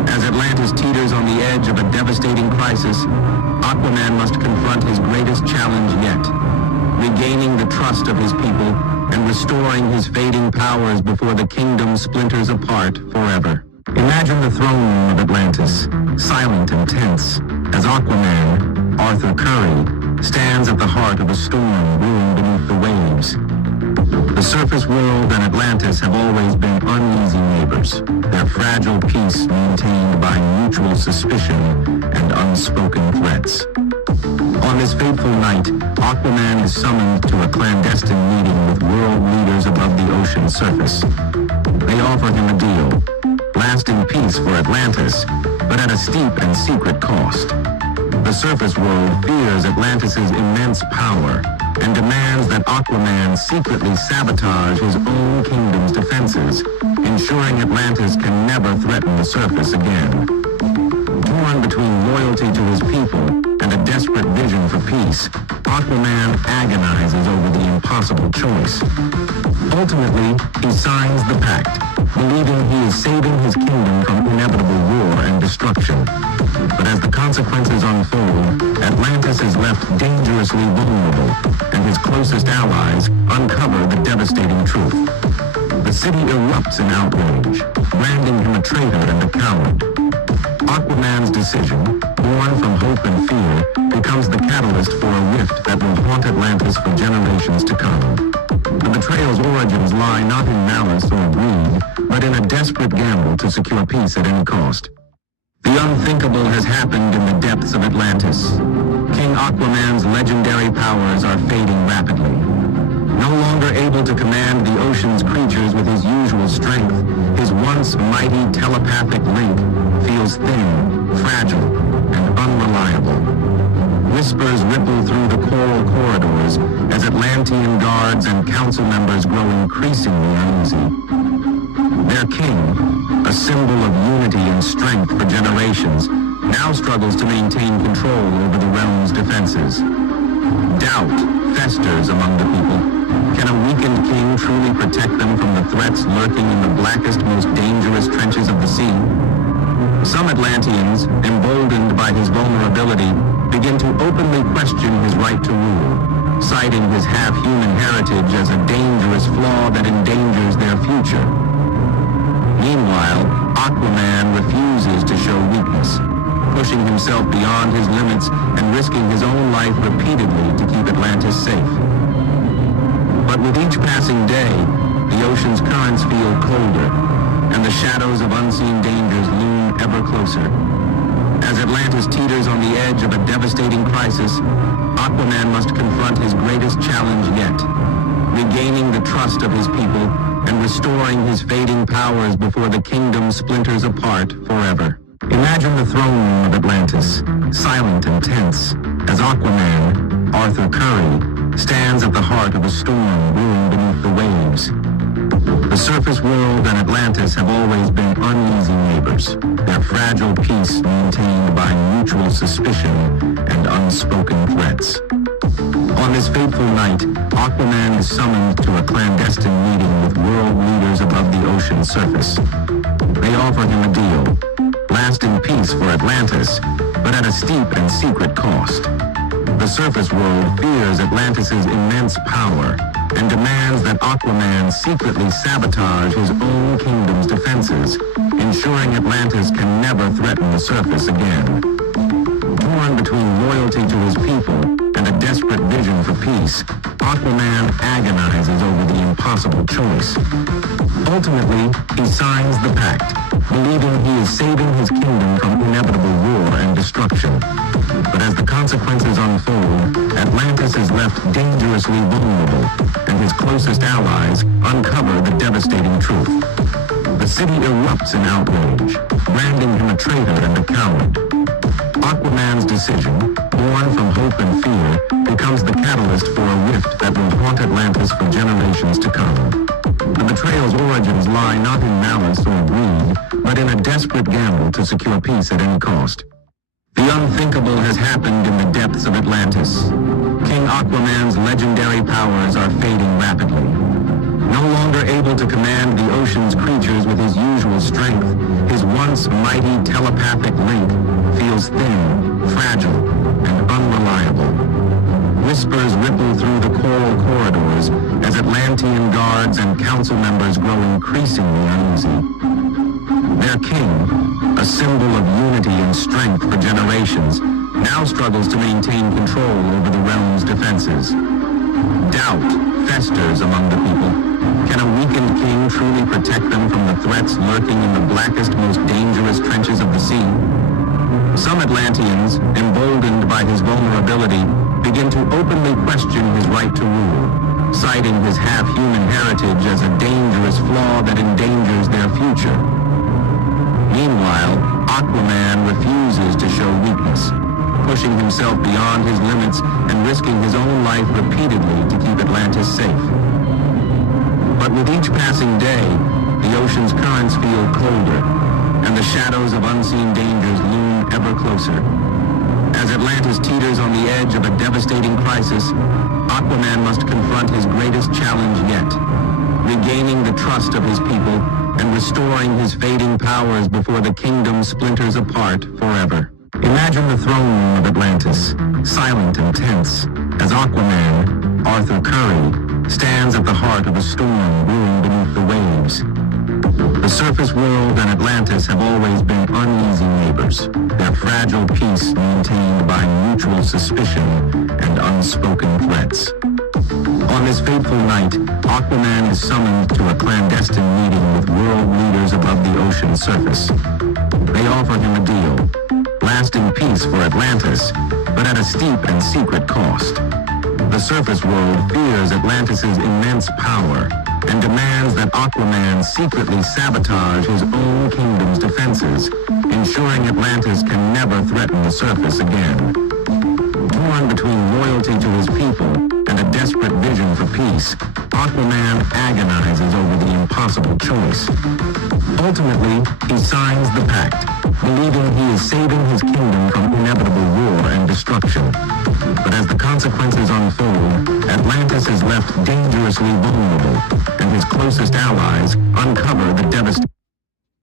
As Atlantis teeters on the edge of a devastating crisis, Aquaman must confront his greatest challenge yet, regaining the trust of his people and restoring his fading powers before the kingdom splinters apart forever. Imagine the throne room of Atlantis, silent and tense, as Aquaman, Arthur Curry, stands at the heart of a storm brewing beneath the waves. The surface world and Atlantis have always been uneasy neighbors, their fragile peace maintained by mutual suspicion and unspoken threats. On this fateful night, Aquaman is summoned to a clandestine meeting with world leaders above the ocean's surface. They offer him a deal, lasting peace for Atlantis, but at a steep and secret cost. The surface world fears Atlantis' immense power and demands that Aquaman secretly sabotage his own kingdom's defenses, ensuring Atlantis can never threaten the surface again. Torn between loyalty to his people and a desperate vision for peace, Aquaman agonizes over the impossible choice. Ultimately, he signs the pact, believing he is saving his kingdom from inevitable war and destruction. But as the consequences unfold, Atlantis is left dangerously vulnerable, and his closest allies uncover the devastating truth. The city erupts in outrage, branding him a traitor and a coward. Aquaman's decision, born from hope and fear, becomes the catalyst for a rift that will haunt Atlantis for generations to come. The betrayal's origins lie not in malice or greed, but in a desperate gamble to secure peace at any cost. The unthinkable has happened in the depths of Atlantis. King Aquaman's legendary powers are fading rapidly. No longer able to command the ocean's creatures with his usual strength, his once mighty telepathic link feels thin, fragile, and unreliable. Whispers ripple through the coral corridors as Atlantean guards and council members grow increasingly uneasy. Their king, a symbol of unity and strength for generations, now struggles to maintain control over the realm's defenses. Doubt festers among the people. Can a weakened king truly protect them from the threats lurking in the blackest, most dangerous trenches of the sea? Some Atlanteans, emboldened by his vulnerability, begin to openly question his right to rule, citing his half-human heritage as a dangerous flaw that endangers their future. Meanwhile, Aquaman refuses to show weakness, pushing himself beyond his limits and risking his own life repeatedly to keep Atlantis safe. But with each passing day, the ocean's currents feel colder, and the shadows of unseen dangers loom ever closer. As Atlantis teeters on the edge of a devastating crisis, Aquaman must confront his greatest challenge yet, regaining the trust of his people and restoring his fading powers before the kingdom splinters apart forever. Imagine the throne room of Atlantis, silent and tense, as Aquaman, Arthur Curry, stands at the heart of a storm brewing beneath the waves. The surface world and Atlantis have always been uneasy neighbors, their fragile peace maintained by mutual suspicion and unspoken threats. On this fateful night, Aquaman is summoned to a clandestine meeting with world leaders above the ocean's surface. They offer him a deal, lasting peace for Atlantis, but at a steep and secret cost. The surface world fears Atlantis' immense power and demands that Aquaman secretly sabotage his own kingdom's defenses, ensuring Atlantis can never threaten the surface again. Torn between loyalty to his people and a desperate vision for peace, Aquaman agonizes over the impossible choice. Ultimately, he signs the pact, believing he is saving his kingdom from inevitable war and destruction. But as the consequences unfold, Atlantis is left dangerously vulnerable, and his closest allies uncover the devastating truth. The city erupts in outrage, branding him a traitor and a coward. Aquaman's decision, born from hope and fear, becomes the catalyst for a rift that will haunt Atlantis for generations to come. The betrayal's origins lie not in malice or greed, but in a desperate gamble to secure peace at any cost. The unthinkable has happened in the depths of Atlantis. King Aquaman's legendary powers are fading rapidly. No longer able to command the ocean's creatures with his usual strength, his once once mighty telepathic link feels thin, fragile, and unreliable. Whispers ripple through the coral corridors as Atlantean guards and council members grow increasingly uneasy. Their king, a symbol of unity and strength for generations, now struggles to maintain control over the realm's defenses. Doubt festers among the people. Can a weakened king truly protect them from the threats lurking in the blackest, most dangerous trenches of the sea? Some Atlanteans, emboldened by his vulnerability, begin to openly question his right to rule, citing his half-human heritage as a dangerous flaw that endangers their future. Meanwhile, Aquaman refuses to show weakness, pushing himself beyond his limits and risking his own life repeatedly to keep Atlantis safe. But with each passing day, the ocean's currents feel colder, and the shadows of unseen dangers loom ever closer. As Atlantis teeters on the edge of a devastating crisis, Aquaman must confront his greatest challenge yet, regaining the trust of his people and restoring his fading powers before the kingdom splinters apart forever. Imagine the throne room of Atlantis, silent and tense, as Aquaman, Arthur Curry, stands at the heart of a storm brewing beneath the waves. The surface world and Atlantis have always been uneasy neighbors, their fragile peace maintained by mutual suspicion and unspoken threats. On this fateful night, Aquaman is summoned to a clandestine meeting with world leaders above the ocean's surface. They offer him a deal, lasting peace for Atlantis, but at a steep and secret cost. The surface world fears Atlantis' immense power and demands that Aquaman secretly sabotage his own kingdom's defenses, ensuring Atlantis can never threaten the surface again. Torn between loyalty to his people and a desperate vision for peace, Aquaman agonizes over the impossible choice. Ultimately, he signs the pact, believing he is saving his kingdom from inevitable war and destruction. But as the consequences unfold, Atlantis is left dangerously vulnerable, and his closest allies uncover the devastation.